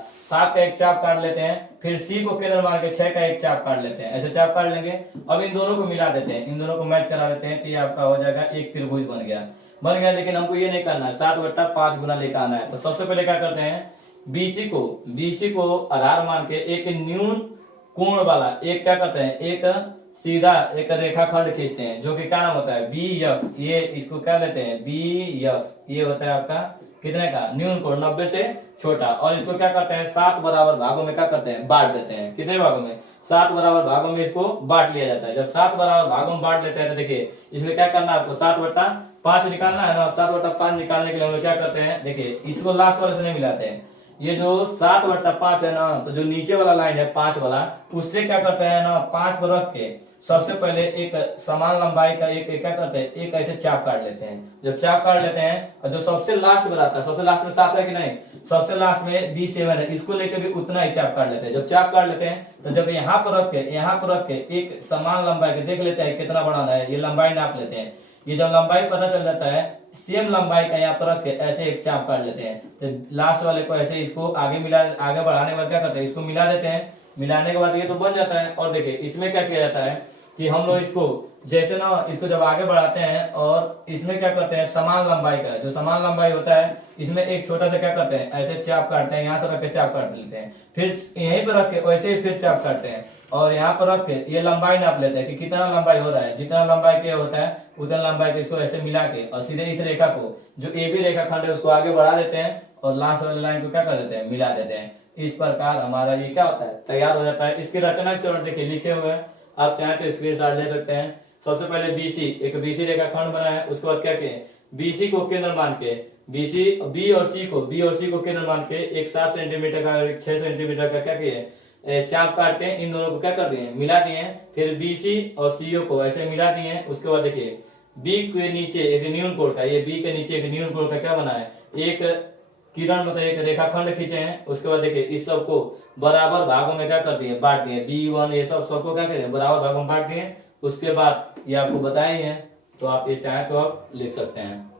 एक चाप काट लेते हैं। फिर सी को केंद्र मान के 6 का एक चाप काट लेते हैं, ऐसे चाप काट लेंगे। अब इन दोनों को मिला देते हैं, इन दोनों को मैच करा देते हैं, तो ये आपका हो जाएगा एक त्रिभुज बन गया। लेकिन हमको ये नहीं करना है, 7/5 गुना लेकर आना है। तो सबसे पहले क्या करते हैं, बीसी को आधार मान के एक न्यून कोण वाला एक क्या करते हैं, एक सीधा एक रेखाखंड खींचते हैं, जो कि क्या नाम होता है बी यक्स। ये इसको क्या लेते हैं बी यक्स, ये होता है आपका कितने का न्यून कोण 90 से छोटा। और इसको क्या करते हैं 7 बराबर भागों में क्या करते हैं बांट देते हैं। कितने भागों में 7 बराबर भागों में इसको बांट लिया जाता है। जब 7 बराबर भागों में बांट लेते हैं तो देखिए इसमें क्या करना है आपको 7/5 निकालना है ना। 7/5 निकालने के लिए हम लोग क्या करते हैं, देखिए इसको लास्ट वाले से नहीं मिलाते हैं। ये जो 7/5 है ना, तो जो नीचे वाला लाइन है 5 वाला, उससे क्या करते हैं ना 5 पर रख के सबसे पहले एक समान लंबाई का एक क्या करते हैं एक ऐसे चाप काट लेते हैं। जब चाप काट लेते हैं और जो सबसे लास्ट में रहता है, सबसे लास्ट में 7 है कि नहीं, सबसे लास्ट में B7 है, इसको लेकर भी उतना ही चाप काट लेते हैं। जब चाप काट लेते हैं तो जब यहाँ पर रख के एक समान लंबाई के देख लेते हैं कितना बढ़ाना है, ये लंबाई नाप लेते हैं। ये जब लंबाई पता चल जाता है सेम लंबाई का यहाँ पर रख के ऐसे एक चाप काट लेते हैं। तो लास्ट वाले को ऐसे इसको आगे बढ़ाने के बाद क्या करते हैं इसको मिला देते हैं। मिलाने के बाद ये तो बन जाता है। और देखिए इसमें क्या किया जाता है कि हम लोग इसको जैसे ना इसको जब आगे बढ़ाते हैं और इसमें क्या करते हैं समान लंबाई का जो समान लंबाई होता है इसमें एक छोटा सा क्या करते हैं ऐसे चाप काटते हैं, यहाँ से रख के चाप काट लेते हैं, फिर यहीं पर रख के वैसे ही फिर चाप काटते हैं और यहाँ पर रख के ये लंबाई नाप लेते हैं कि कितना लंबाई हो रहा है। जितना लंबाई के होता है उतना लंबाई के इसको ऐसे मिला के और सीधे इस रेखा को जो ए बी रेखा खंड है उसको आगे बढ़ा देते हैं और लास्ट वाले लाइन को क्या कर देते हैं मिला देते हैं। इस प्रकार हमारा ये क्या होता है तैयार हो जाता है। इसकी रचना के चरण देखिए लिखे हुए हैं, आप चाहें तो स्क्रीनशॉट ले सकते हैं। सबसे पहले बीसी एक बीसी रेखा खंड बना है, उसके बाद क्या किए बीसी को केंद्र मान के बी और सी को केंद्र मान के एक 7 सेंटीमीटर का और एक 6 सेंटीमीटर का क्या किए चाप काट के इन दोनों को क्या कर दिए मिला दिए। फिर बीसी और सीओ को ऐसे मिला दिए। उसके बाद देखिए बी के नीचे एक न्यून कोण का, ये बी के नीचे एक न्यून कोण का क्या बना है एक किरण मतलब एक रेखाखंड खींचे हैं। उसके बाद देखिए इस सबको बराबर भागों में क्या कर दिए बांट दिए, B1 ये सबको क्या कर बराबर भागों में बांट दिए। उसके बाद ये आपको बताए हैं तो आप ये चाहे तो आप लिख सकते हैं।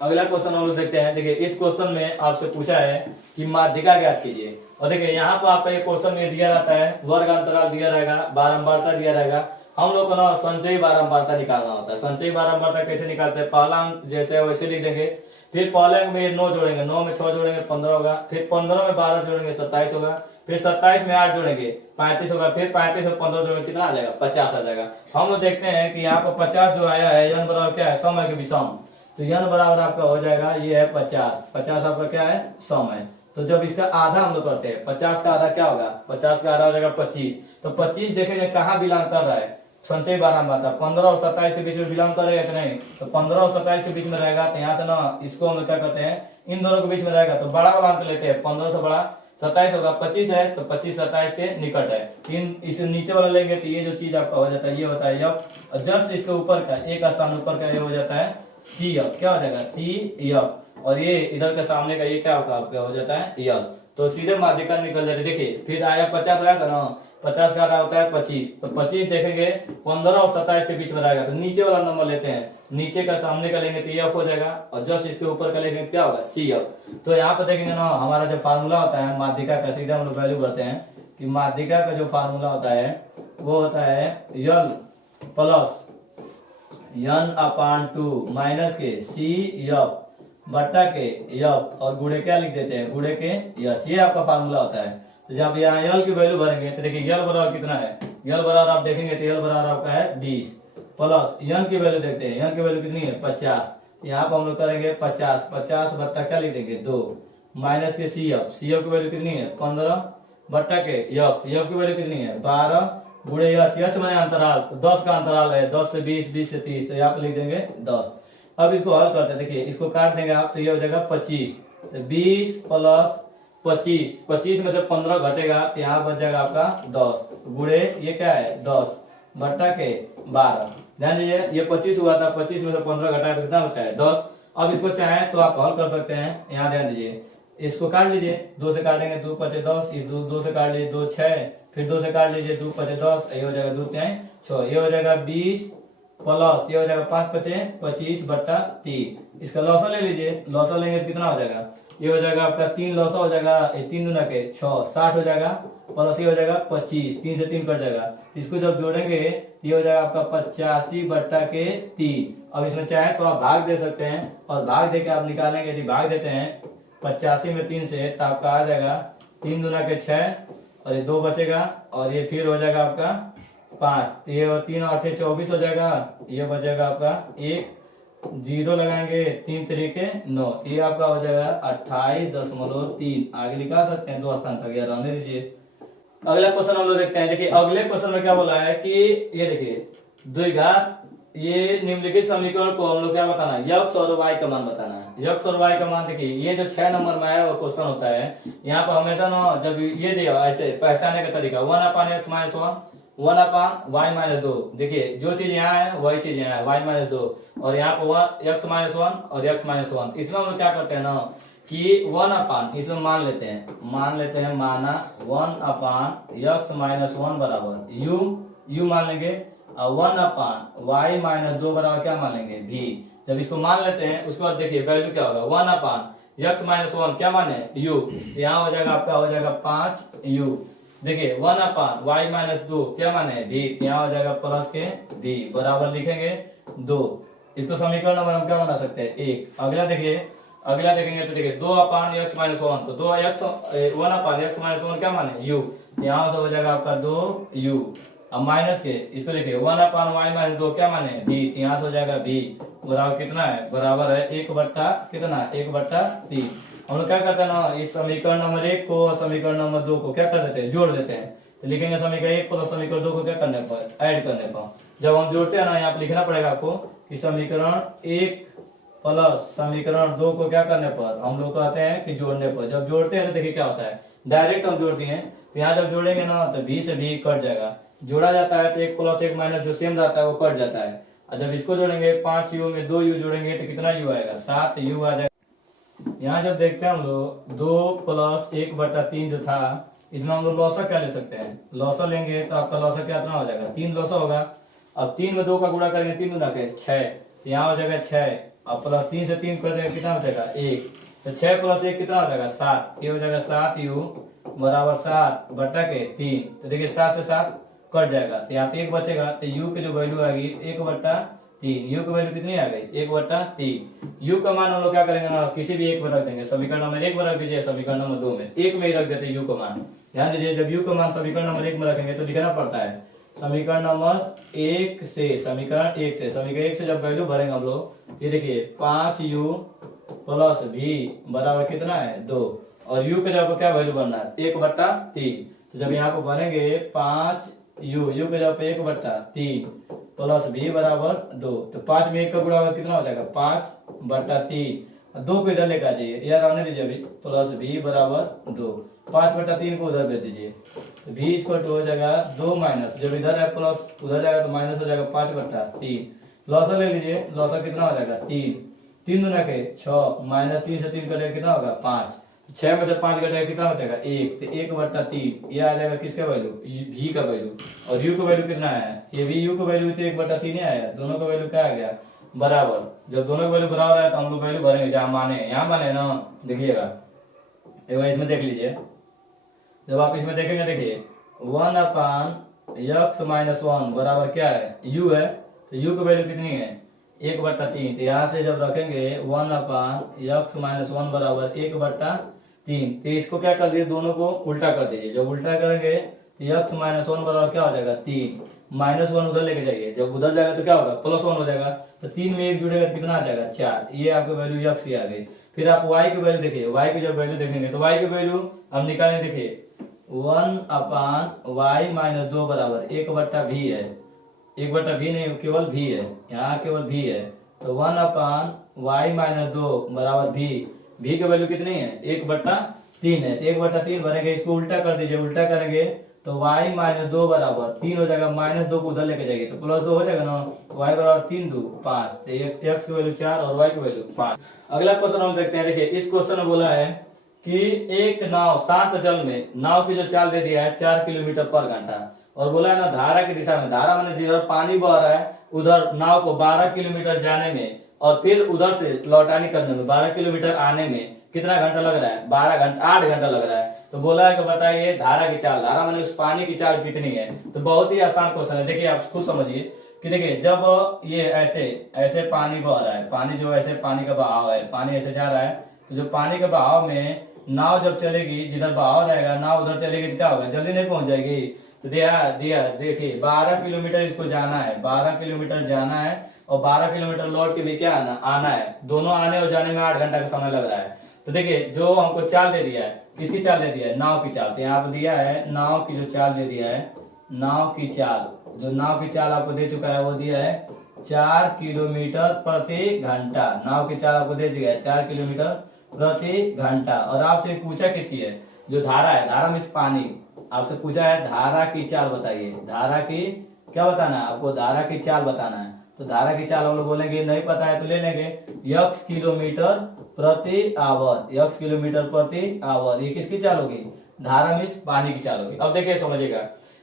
अगला क्वेश्चन हम लोग देखते हैं। देखिए इस क्वेश्चन में आपसे पूछा है कि माध्यिका ज्ञात कीजिए। और देखिए यहाँ पर आपका ये क्वेश्चन में दिया रहता है वर्ग अंतराल दिया रहेगा, बारंबारता दिया रहेगा। हम लोग को ना संचयी बारंबारता निकालना होता है। संचयी बारंबारता कैसे निकालते हैं, पहला अंक जैसे वैसे लिख देंगे, फिर पहले अंक में 9 जोड़ेंगे, 9 में 6 जोड़ेंगे 15 होगा, फिर 15 में 12 जोड़ेंगे 27 होगा, फिर 27 में 8 जोड़ेंगे 35 होगा, फिर 35 में 15 जोड़ेंगे कितना आ जाएगा 50 आ जाएगा। हम लोग देखते हैं कि यहाँ पर 50 जो आया है n बराबर क्या है सम है कि विषम, तो n बराबर आपका हो जाएगा ये है 50 आपका क्या है सम है। तो जब इसका आधा हम लोग करते हैं 50 का आधा क्या होगा 50 का आधा हो जाएगा 25। तो 25 देखेंगे कहाँ बिलोंग कर रहा है संचयी बारंबारता 15 और 27 के बीच में बिलोंग करेगा कि नहीं, तो 15 और 27 के बीच में रहेगा। तो यहाँ से ना इसको हम क्या करते हैं इन दोनों के बीच में रहेगा तो बड़ा वाला अंक लेते हैं, 15 से बड़ा 27 होगा, 25 है तो 25 27 के निकट है। इस नीचे वाला लेंगे तो ये जो चीज आपका हो जाता है ये होता है यफ, और जस्ट इसके ऊपर का एक स्थान ऊपर का ये हो जाता है सी एफ, क्या हो जाएगा सी एफ, और ये इधर के सामने का ये क्या आपका हो जाता है यल। तो सीधे माध्यिका निकल जाती है। देखिए फिर आया 50 आया था ना, 50 का रहा होता है 25, तो 25 देखेंगे 15 और 27 के बीच में रहेगा, तो नीचे वाला नंबर लेते हैं, नीचे का सामने का लेंगे तो एफ हो जाएगा, और जस्ट इसके ऊपर का लेंगे तो क्या होगा सी एफ। तो यहाँ पे देखेंगे ना हमारा जो फार्मूला होता है माध्यिका का, सीधे हम लोग वैल्यू करते हैं कि माध्यिका का जो फार्मूला होता है वो होता है यल प्लस n अपान 2 माइनस के सी एफ बट्टा के एफ और गुणे क्या लिख देते हैं, गुणे के यस, ये आपका फार्मूला होता है। तो जब यहाँ यल की वैल्यू भरेंगे तो देखिए यल बराबर कितना है, यल बराबर आप देखेंगे तो यल बराबर आपका है 20 प्लस यन की वैल्यू देखते हैं, यन की वैल्यू कितनी है 50, यहाँ पर हम लोग करेंगे 50 बट्टा क्या लिख देंगे 2 माइनस के सी एफ की वैल्यू कितनी है 15 बट्टा के एफ की वैल्यू कितनी है 12 गुणे यच मैंने अंतराल, तो 10 का अंतराल है, 10 से 20, 20 से 30, तो यहाँ पे लिख देंगे 10। अब इसको हल करते हैं, देखिए इसको काट देंगे आप तो ये हो जाएगा 25, तो 20 प्लस 25 में से 15 घटेगा तो यहाँ बच जाएगा आपका 10 गुणे ये क्या है 10 बट्टा के 12। ध्यान दीजिए ये 25 हुआ था, 25 में से 15 घटाया तो कितना बचा है 10। अब इसको चाहें तो आप हल कर सकते हैं, यहाँ ध्यान दीजिए इसको काट लीजिए, 2 से काटेंगे 2 पचे 10, इस 2 से काट लीजिए 2 6, फिर 2 से काट लीजिए 2 पचे 10, ये हो जाएगा 2 3 6, ये हो जाएगा 20 प्लस ये हो जाएगा 5 पचे 25 बट्टा 3। इसका लौसा ले लीजिए, लौसा लेंगे तो कितना हो जाएगा, ये हो जाएगा आपका 3 लौसा हो जाएगा, 3 दूना के 6 60 हो जाएगा, प्लस ये हो जाएगा 25, 3 से 3 कट जाएगा, इसको जब जोड़ेंगे ये हो जाएगा आपका 85 बट्टा के 3। अब इसमें चाहे तो आप भाग दे सकते हैं, और भाग दे के आप निकालेंगे, यदि भाग देते हैं 85 में 3 से तो आपका आ जाएगा 3 दूना के 6 और ये 2 बचेगा, और ये फिर हो जाएगा आपका 5, ये 3 8 24 हो जाएगा, ये बचेगा आपका 1 0 लगाएंगे 3 तरीके 9, ये आपका हो जाएगा 28.3। आगे निकाल सकते हैं 2 स्थान तक, यार रहने दीजिए। अगला क्वेश्चन हम लोग देखते हैं। देखिए अगले क्वेश्चन में क्या बोला है कि ये देखिए द्विघात, ये निम्नलिखित समीकरण को हम लोग क्या बताना है, यक्स और वाई का मान बताना है। यक्स और वाई का मान देखिए ये जो 6 नंबर में आया वो क्वेश्चन होता है, यहाँ पर हमेशा ना जब ये दिया ऐसे पहचाने का तरीका 1/x-1 1/y-2, देखिए जो चीज यहाँ है वही चीज यहाँ है y-2, और यहाँ पर x-1 और x-1। इसमें हम लोग क्या करते हैं ना कि 1/, इसमें मान लेते हैं माना 1/x-1 बराबर u मान लेंगे, और 1/y-2 बराबर क्या मान लेंगे v। जब इसको मान लेते हैं उसके बाद देखिए वैल्यू क्या होगा 1/x-1 क्या माने u, यहाँ हो जाएगा आपका हो जाएगा 5u। देखिए 1/y-2 क्या माने v, यहाँ हो जाएगा प्लस के v बराबर लिखेंगे 2। इसको समीकरण नंबर हम क्या बना सकते हैं 1। अगला देखेंगे तो देखिए 2/x-1, तो 1/x-1 क्या माने u, यहाँ से हो जाएगा आपका 2u। अब माइनस के इसको देखिए 1/y-2 क्या माने v, यहाँ से हो जाएगा v बराबर कितना है, बराबर है 1/3। हम लोग क्या करते हैं ना इस समीकरण नंबर 1 को और समीकरण नंबर 2 को क्या कर देते हैं, जोड़ देते हैं। तो लिखेंगे समीकरण 1 प्लस समीकरण 2 को क्या करने पर, ऐड करने पर। जब हम जोड़ते हैं ना यहाँ पे लिखना पड़ेगा आपको कि समीकरण 1 प्लस समीकरण 2 को क्या करने पर, हम लोग कहते हैं कि जोड़ने पर। जब जोड़ते हैं तो देखिए क्या होता है, डायरेक्ट हम जोड़ दिए, तो यहाँ जब जोड़ेंगे ना तो b से b कट जाएगा, जोड़ा जाता है तो 1 प्लस 1 माइनस जो सेम रहता है वो कट जाता है। और जब इसको जोड़ेंगे 5u में 2u जोड़ेंगे तो कितना u आएगा, 7u आ जाएगा। यहाँ जब देखते हैं हम लोग 2 + 1/3 जो था, इसमें हम लोग लौसा क्या ले सकते हैं, लौसा लेंगे तो आपका लौसा क्या इतना हो जाएगा 3 लौसा होगा। अब 3 में 2 का गुणा करेंगे 3 दूना के 6, तो यहाँ हो जाएगा 6, और प्लस 3 से 3 कर देंगे कितना हो जाएगा 1, तो 6 + 1 कितना हो जाएगा 7, ये हो जाएगा 7u बराबर 7/3। तो देखिए 7 से 7 कट जाएगा, तो यहाँ पे 1 बचेगा, तो u की जो वैल्यू आएगी 1/3। u की वैल्यू कितनी आ गई 1/3। u का मान हम लोग क्या करेंगे ना किसी भी एक में रख देंगे, समीकरण नंबर 1 में रख दीजिए, समीकरण नंबर 2 में, 1 में ही रख देते हैं u का मान। ध्यान दीजिए जब u का मान समीकरण नंबर 1 में रखेंगे तो लिखना पड़ता है समीकरण नंबर 1 से, समीकरण 1 से जब वैल्यू भरेंगे हम लोग, ये देखिए 5u प्लस v बराबर कितना है 2, और u के जगह क्या वैल्यू बनना है 1/3। तो जब यहाँ पे बनेंगे 5u, u के जगह पे 1/3 प्लस v बराबर 2, तो 5 में 1 का गुणा कितना हो जाएगा 5/3, 2 को इधर लेकर आ जाइए, यार आने दीजिए अभी, प्लस v बराबर 2, 5/3 को उधर भेज दीजिए, तो v इक्वल टू हो जाएगा 2 माइनस, जब इधर है प्लस उधर जाएगा तो माइनस हो जाएगा 5/3। लॉसा ले लीजिए, लॉसा कितना हो जाएगा 3 दूना के 6 माइनस 3 से 3 कटेगा कितना होगा 5, 6 में से 5 घटेगा कितना बचेगा 1, तो 1/3 ये आ जाएगा किसका वैल्यू, v का वैल्यू। और u का वैल्यू कितना है, ये भी u का वैल्यू तो 1/3 ही आया, दोनों का वैल्यू क्या आ गया बराबर। जब दोनों का वैल्यू बराबर है तो हम लोग वैल्यू भरेंगे जहाँ माने, यहाँ माने ना, देखिएगा एक बार इसमें देख लीजिए, जब आप इसमें देखेंगे देखिए 1/x-1 बराबर क्या है u है, तो u की वैल्यू कितनी है 1/3, तो यहाँ से जब रखेंगे 1/x-1 बराबर 1/3, तो इसको क्या कर दीजिए दोनों को उल्टा कर दीजिए, जब उल्टा करेंगे तो x-1 बराबर क्या हो जाएगा 3, -1 उधर लेके जाइए, जब उधर जाएगा तो क्या होगा +1 हो जाएगा, तो 3 में 1 जुड़ेगा तो कितना आ जाएगा 4, ये आपकी वैल्यू x की आ गई। फिर आप y की वैल्यू देखिए, y की जब वैल्यू देखेंगे तो y की वैल्यू हम निकालें, देखिए 1/y-2 बराबर 1/v है, 1/v नहीं केवल v है, यहाँ केवल v है, तो 1/y-2 बराबर v, v की वैल्यू कितनी है 1/3 है, तो 1/3 भरेंगे, इसको उल्टा कर दीजिए, उल्टा करेंगे तो y-2 बराबर 3 हो जाएगा, -2 को उधर लेके जाएंगे तो +2 हो जाएगा ना, y बराबर 3 2 5, तो x की वैल्यू 4 और y की वैल्यू 5। अगला क्वेश्चन हम देखते हैं, देखिए इस क्वेश्चन में बोला है कि एक नाव शांत जल में, नाव की जो चाल दे दिया है 4 किलोमीटर पर घंटा, और बोला है ना धारा की दिशा में, धारा मैंने जिधर पानी बह रहा है उधर नाव को 12 किलोमीटर जाने में और फिर उधर से लौटानी करने में 12 किलोमीटर आने में कितना घंटा लग रहा है 12 घंटा 8 घंटा लग रहा है। तो बोला है कि बताइए धारा की चाल, धारा मैंने उस पानी की चाल कितनी है। तो बहुत ही आसान क्वेश्चन है, देखिए आप खुद समझिए कि देखिए जब ये ऐसे ऐसे पानी बह रहा है, पानी जो ऐसे पानी का बहाव है, पानी ऐसे जा रहा है, तो जो पानी के बहाव में नाव जब चलेगी, जिधर बहाव जाएगा नाव उधर चलेगी तो क्या होगा, जल्दी नहीं पहुंच जाएगी। तो दिया देखिए 12 किलोमीटर इसको जाना है, 12 किलोमीटर जाना है और 12 किलोमीटर लौट के भी क्या आना है, दोनों आने और जाने में 8 घंटा का समय लग रहा है। तो देखिए जो हमको चाल दे दिया है, किसकी चाल दे दिया है, नाव की चाल, तो यहाँ पे दिया है नाव की जो चाल दे दिया है, नाव की चाल, जो नाव की चाल आपको दे चुका है वो दिया है 4 किलोमीटर प्रति घंटा, नाव की चाल आपको दे दिया है 4 किलोमीटर प्रति घंटा। और आपसे पूछा किसकी है, जो धारा है, धारा में पानी, आपसे पूछा है धारा की चाल बताइए, धारा की क्या बताना है आपको, धारा की चाल बताना है। तो धारा की चाल हम लोग बोलेंगे नहीं पता है तो ले लेंगे x किलोमीटर प्रति आवर, x किलोमीटर प्रति आवर, ये किसकी चाल होगी, धारा में पानी की चाल होगी। अब देखिए समझिएगा,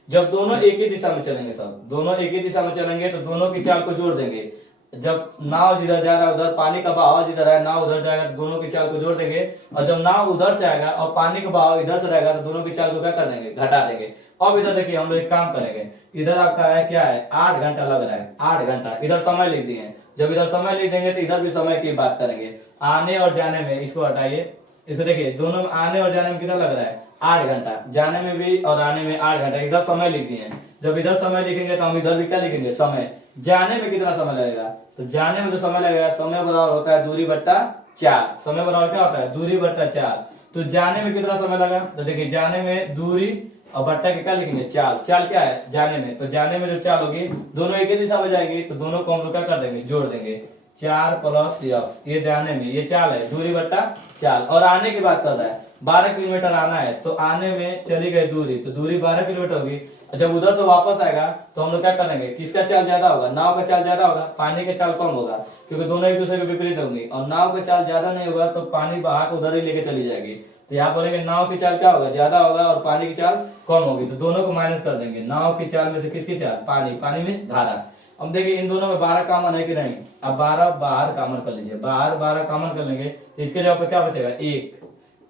जब दोनों एक ही दिशा में चलेंगे, सब दोनों एक ही दिशा में चलेंगे तो दोनों की चाल को जोड़ देंगे। जब नाव जिधर जा रहा है उधर पानी का बहाव जिधर है, नाव उधर जाएगा तो दोनों की चाल को जोड़ देंगे, और जब नाव उधर से आएगा और पानी का बहाव इधर से रहेगा तो दोनों की चाल को क्या कर देंगे, घटा देंगे। अब इधर देखिए हम लोग एक काम करेंगे, इधर आपका है क्या है 8 घंटा लग रहा है, 8 घंटा, इधर समय लिख दिए, जब इधर समय लिख देंगे तो इधर भी समय की बात करेंगे, आने और जाने में, इसको हटाइए, इसको देखिए दोनों में आने और जाने में कितना लग रहा है 8 घंटा, जाने में भी और आने में 8 घंटा, इधर समय लिख दिए। जब इधर समय लिखेंगे तो हम इधर भी क्या लिखेंगे समय, जाने में कितना समय लगेगा, तो जाने में जो समय लगेगा, समय बराबर होता है दूरी बट्टा 4, समय बराबर क्या होता है दूरी बट्टा 4, तो जाने में कितना समय लगा, तो देखिए जाने में दूरी और बट्टा के क्या लिखेंगे चाल, चाल क्या है जाने में, तो जाने में जो चाल होगी दोनों एक ही दिशा में जाएगी तो दोनों को हम लोग क्या कर देंगे जोड़ देंगे, 4 + x, ये जाने में ये चाल है दूरी बट्टा चाल। और आने की बात कर रहा है 12 किलोमीटर आना है, तो आने में चली गई दूरी, तो दूरी 12 किलोमीटर होगी। जब उधर से वापस आएगा तो हम लोग क्या करेंगे, किसका चाल ज्यादा होगा, नाव का चाल ज्यादा होगा, पानी का चाल कम होगा, क्योंकि दोनों एक दूसरे के विपरीत होंगे, और नाव का चाल ज्यादा नहीं होगा तो पानी बहा के उधर ही लेके चली जाएगी। तो यहाँ बोलेंगे नाव की चाल क्या होगा ज्यादा होगा और पानी की चाल कम होगी, तो दोनों को माइनस कर देंगे, नाव की चाल में से किसकी चाल, पानी, पानी में धारा। अब देखिए इन दोनों में 12 कॉमन है कि नहीं, अब 12 बाहर कॉमन कर लीजिए, बाहर 12 कॉमन कर लेंगे तो इसके जवाब पे क्या बचेगा 1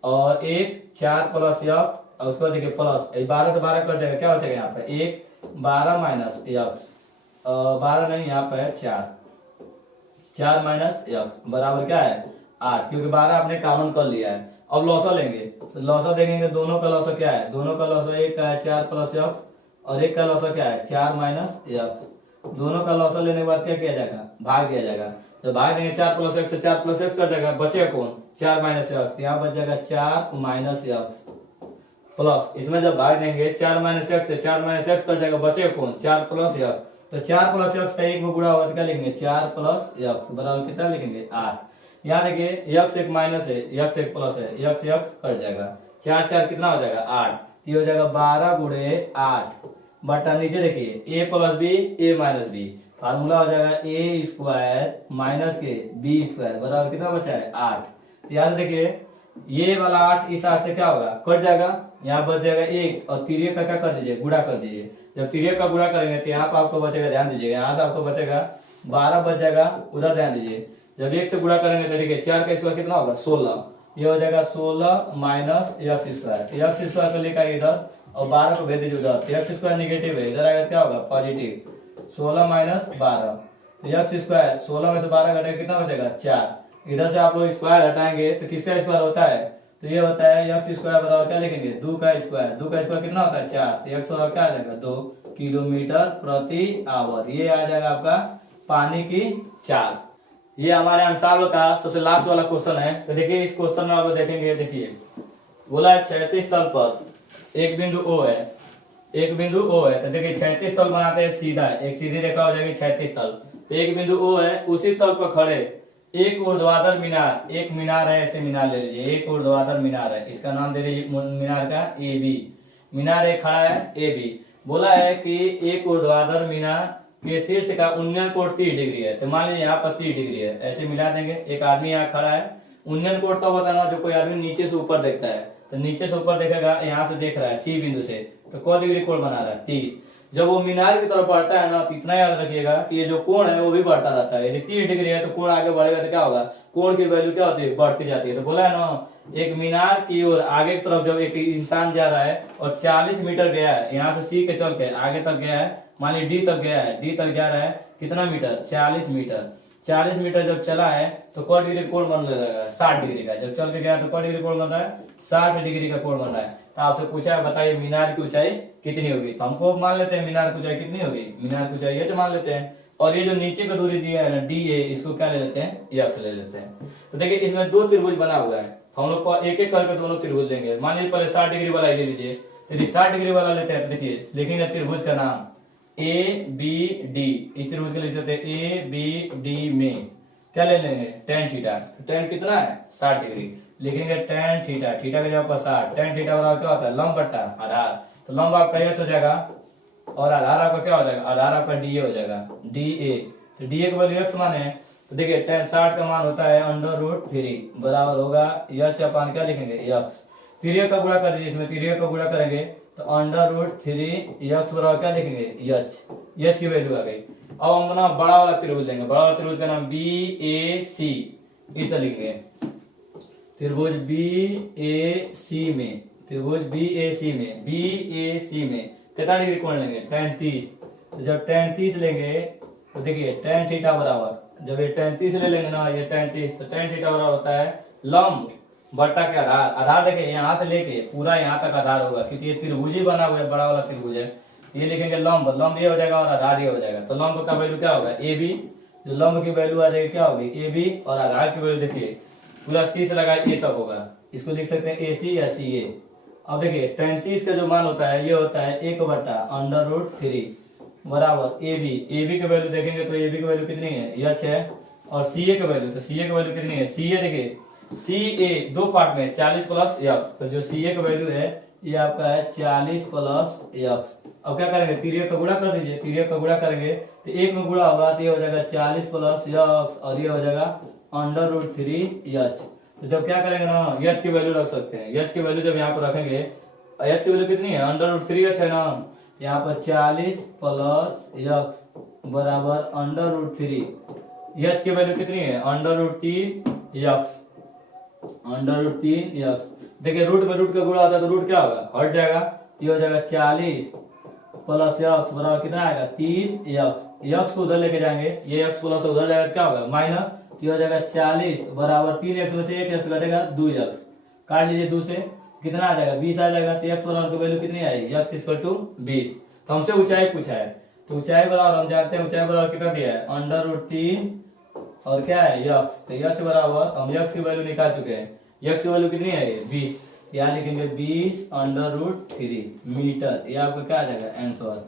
और 1 4 + x, और उसको देखिए प्लस 12 से 12 कट जाएगा, क्या बचेगा यहाँ पे 1 12 - x, 12 नहीं यहाँ पे 4 - x बराबर क्या है 8, क्योंकि 12 आपने कॉमन कर लिया है। अब लॉसा लेंगे तो लॉसा देखेंगे, दोनों का लॉसा क्या है, दोनों का लॉसा एक का है 4 + x और एक का लॉसा क्या है 4 - x, दोनों का लॉसा लेने के बाद क्या किया जाएगा भाग दिया जाएगा, तो भाग देंगे 4 + x से 4 + x कर जाएगा, बचेगा कौन 4 - x, यहाँ बच जाएगा 4 - x प्लस, इसमें जब भाग देंगे 4 - x से 4 - x कर जाएगा, बचेगा कौन 4 + x, तो 4 + x का एक में गुणा होगा तो क्या लिखेंगे 4 + x बराबर कितना लिखेंगे 8। यहाँ देखिए x एक माइनस है, x एक प्लस है, x कट जाएगा, 4 4 कितना हो जाएगा 8, ये हो जाएगा 12 × 8 बटा नीचे देखिए a + b a - b, formula हो जाएगा a² - के b² बराबर कितना बचा है 8। तो यहाँ से देखिए ये वाला 8 इस 8 से क्या होगा, कट जाएगा, यहाँ बच जाएगा 1 और तिर्यक का क्या कर दीजिए, गुणा कर दीजिए। जब तिर्यक का गुणा करेंगे तो यहाँ पर आपको बचेगा, ध्यान दीजिएगा, यहाँ से आपको बचेगा 12 बच जाएगा, उधर ध्यान दीजिए। जब 1 से गुणा करेंगे तो देखिए 4 का स्क्वायर कितना होगा 16, ये हो जाएगा 16 minus x square, x square को लेकर इधर और 12 को भेज दीजिए उधर, एक्स स्क्वायर निगेटिव है, इधर आएगा क्या होगा पॉजिटिव, 16 माइनस 12, तो एक्स स्क्वायर 16 में से 12 घटेगा कितना बचेगा 4। इधर से आप लोग स्क्वायर हटाएंगे तो किसका स्क्वायर होता है, तो ये होता है एक्स स्क्वायर बराबर क्या लिखेंगे 2 का स्क्वायर, 2 का स्क्वायर कितना होता है 4, तो एक्स बराबर क्या आ जाएगा 2 किलोमीटर प्रति आवर। ये आ जाएगा आपका पानी की चाल। ये हमारे अंशावल का सबसे लास्ट वाला क्वेश्चन है। तो देखिए इस क्वेश्चन में आप लोग देखेंगे, देखिए बोला है 36 तल पर एक बिंदु O है, एक बिंदु O है, तो देखिए 36 तल बनाते हैं सीधा, एक सीधी रेखा हो जाएगी 36 तल, तो एक बिंदु O है, उसी तल पर खड़े एक ऊर्ध्वाधर मीनार, एक मीनार है, ऐसे मीनार ले लीजिए, एक ऊर्ध्वाधर मीनार है, इसका नाम दे दीजिए मीनार का AB, मीनार एक खड़ा है AB। बोला है कि एक ऊर्ध्वाधर मीनार के शीर्ष का उन्नयन कोण 30 डिग्री है, तो मान लीजिए यहाँ पर 30 डिग्री है, ऐसे मिला देंगे। एक आदमी यहाँ खड़ा है, उन्नयन कोण तो होता है ना जो कोई आदमी नीचे से ऊपर देखता है, तो नीचे से ऊपर देखेगा, यहाँ से देख रहा है C बिंदु से, तो कौ डिग्री कोण बना रहा है 30। जब वो मीनार की तरफ बढ़ता है ना, तो इतना याद रखिएगा कि ये जो कोण है वो भी बढ़ता रहता है, यदि 30 डिग्री है तो कोण आगे बढ़ेगा तो क्या होगा, कोण की वैल्यू क्या होती है, बढ़ती जाती है। तो बोला है ना एक मीनार की ओर आगे की तरफ जब एक इंसान जा रहा है और 40 मीटर गया है, यहाँ से C के चल के आगे तक गया है, मान लीजिए D तक गया है, D तक जा रहा है कितना मीटर 40 मीटर, 40 मीटर जब चला है तो कौ डिग्री कोण बन रहेगा 60 डिग्री का, जब चल के गया तो कौ डिग्री कोण बन रहा है 60 डिग्री का कोण बन रहा है। तो आपसे पूछा है बताइए मीनार की ऊंचाई कितनी होगी, तो हमको मान लेते हैं मीनार की ऊंचाई कितनी होगी, मीनार की ऊंचाई h मान लेते हैं, और ये जो नीचे का दूरी दिया है ना DA, इसको क्या ले लेते हैं x ले लेते हैं। तो देखिए इसमें दो त्रिभुज बना हुआ है, तो हम लोग एक एक करके दोनों त्रिभुज लेंगे। मान लीजिए पहले 60 डिग्री वाला ले लीजिए, तो यदि 60 डिग्री वाला लेते हैं तो देखिए लिखेंगे त्रिभुज का नाम ABD, इस त्रिभुज के लिख सकते हैं ABD में क्या ले लेंगे tan थीटा, तो tan कितना है 60 डिग्री, लिखेंगे tan थीटा, थीटा का जगह पर 60, tan थीटा बराबर क्या होता है लंब बट्टा आधार, तो लंब आपका h हो जाएगा और आधार आपका क्या हो जाएगा, आधार आपका DA हो जाएगा DA, तो DA का वैल्यू x माने, तो देखिए tan 60 का मान होता है √3 बराबर होगा h अपान क्या लिखेंगे x, तिर्यक का गुणा कर दीजिए, इसमें तिर्यक का गुणा करेंगे तो √3 x बराबर क्या लिखेंगे h की वैल्यू आ गई। अब हम ना बड़ा वाला त्रिभुज लेंगे, बड़ा वाला त्रिभुज का नाम BAC, इसे लिखेंगे त्रिभुज BAC में, त्रिभुज BAC में कितना डिग्री कोण लेंगे tan 30, तो जब tan 30 लेंगे तो देखिए tan थीटा बराबर, जब ये tan 30 ले लेंगे ना ये tan 30, तो tan थीटा बराबर होता है लंब बट्टा के आधार, आधार देखिए यहाँ से लेके पूरा यहाँ तक आधार होगा, क्योंकि ये त्रिभुज ही बना हुआ है, बड़ा वाला त्रिभुज है, ये लिखेंगे लंब, लंब ये हो जाएगा और आधार ये हो जाएगा, तो लंब का वैल्यू क्या होगा AB, जो लंब की वैल्यू आ जाएगी क्या होगी AB, और आधार की वैल्यू देखिए पूरा C से लगा A तक होगा, इसको लिख सकते हैं AC या CA। अब देखिए tan 30 का जो मान होता है ये होता है 1/√3 बराबर AB की वैल्यू देखेंगे तो AB की वैल्यू कितनी है h है, और CA की वैल्यू, तो CA की वैल्यू कितनी है, CA देखिए CA दो पार्ट में 40 प्लस x, तो जो CA का वैल्यू है ये आपका है 40 प्लस x। अब क्या करेंगे तिर्यक का गुणा कर दीजिए, तिर्यक का गुणा करेंगे तो एक में गुणा होगा तो ये हो जाएगा 40 प्लस x और ये हो जाएगा √3h। तो जब क्या करेंगे ना h की वैल्यू रख सकते हैं, h की वैल्यू जब यहाँ पर रखेंगे, h की वैल्यू कितनी है √3h है ना, यहाँ पर 40 प्लस x बराबर √3, h की वैल्यू कितनी है √3x, √3x। देखिए रूट में रूट का गुणा होता है तो रूट क्या होगा हट जाएगा, ये हो जाएगा 40 प्लस x बराबर कितना आएगा 3x, x को उधर लेके जाएंगे, ये x प्लस उधर जाएगा तो क्या होगा माइनस, ये हो जाएगा 40 बराबर 3x में से 1x घटेगा 2x, काट लीजिए 2 से कितना आ जाएगा 20 आ जाएगा, तो x बराबर की वैल्यू कितनी आएगी x इक्वल टू 20। तो हमसे ऊंचाई पूछा है, तो ऊंचाई बराबर हम जानते हैं ऊंचाई बराबर कितना दिया है √3 और क्या है x, तो h बराबर हम x की वैल्यू निकाल चुके हैं, x की वैल्यू कितनी है 20, यहाँ लिखेंगे 20√3 मीटर, ये आपका क्या आ जाएगा आंसर।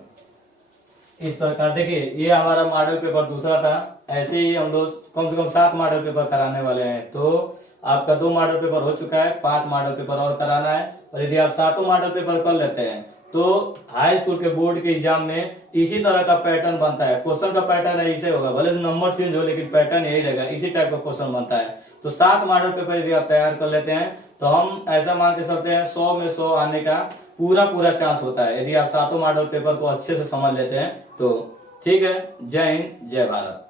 इस प्रकार देखिए ये हमारा मॉडल पेपर दूसरा था, ऐसे ही हम लोग कम से कम 7 मॉडल पेपर कराने वाले हैं, तो आपका 2 मॉडल पेपर हो चुका है, 5 मॉडल पेपर और कराना है, और यदि आप 7 मॉडल पेपर कर लेते हैं तो हाई स्कूल के बोर्ड के एग्जाम में इसी तरह का पैटर्न बनता है, क्वेश्चन का पैटर्न ऐसे होगा, भले नंबर चेंज हो लेकिन पैटर्न यही रहेगा, इसी टाइप का क्वेश्चन बनता है। तो 7 मॉडल पेपर यदि आप तैयार कर लेते हैं तो हम ऐसा मान के चलते हैं 100 में 100 आने का पूरा पूरा चांस होता है, यदि आप सातों मॉडल पेपर को अच्छे से समझ लेते हैं तो। ठीक है, जय हिंद, जय भारत।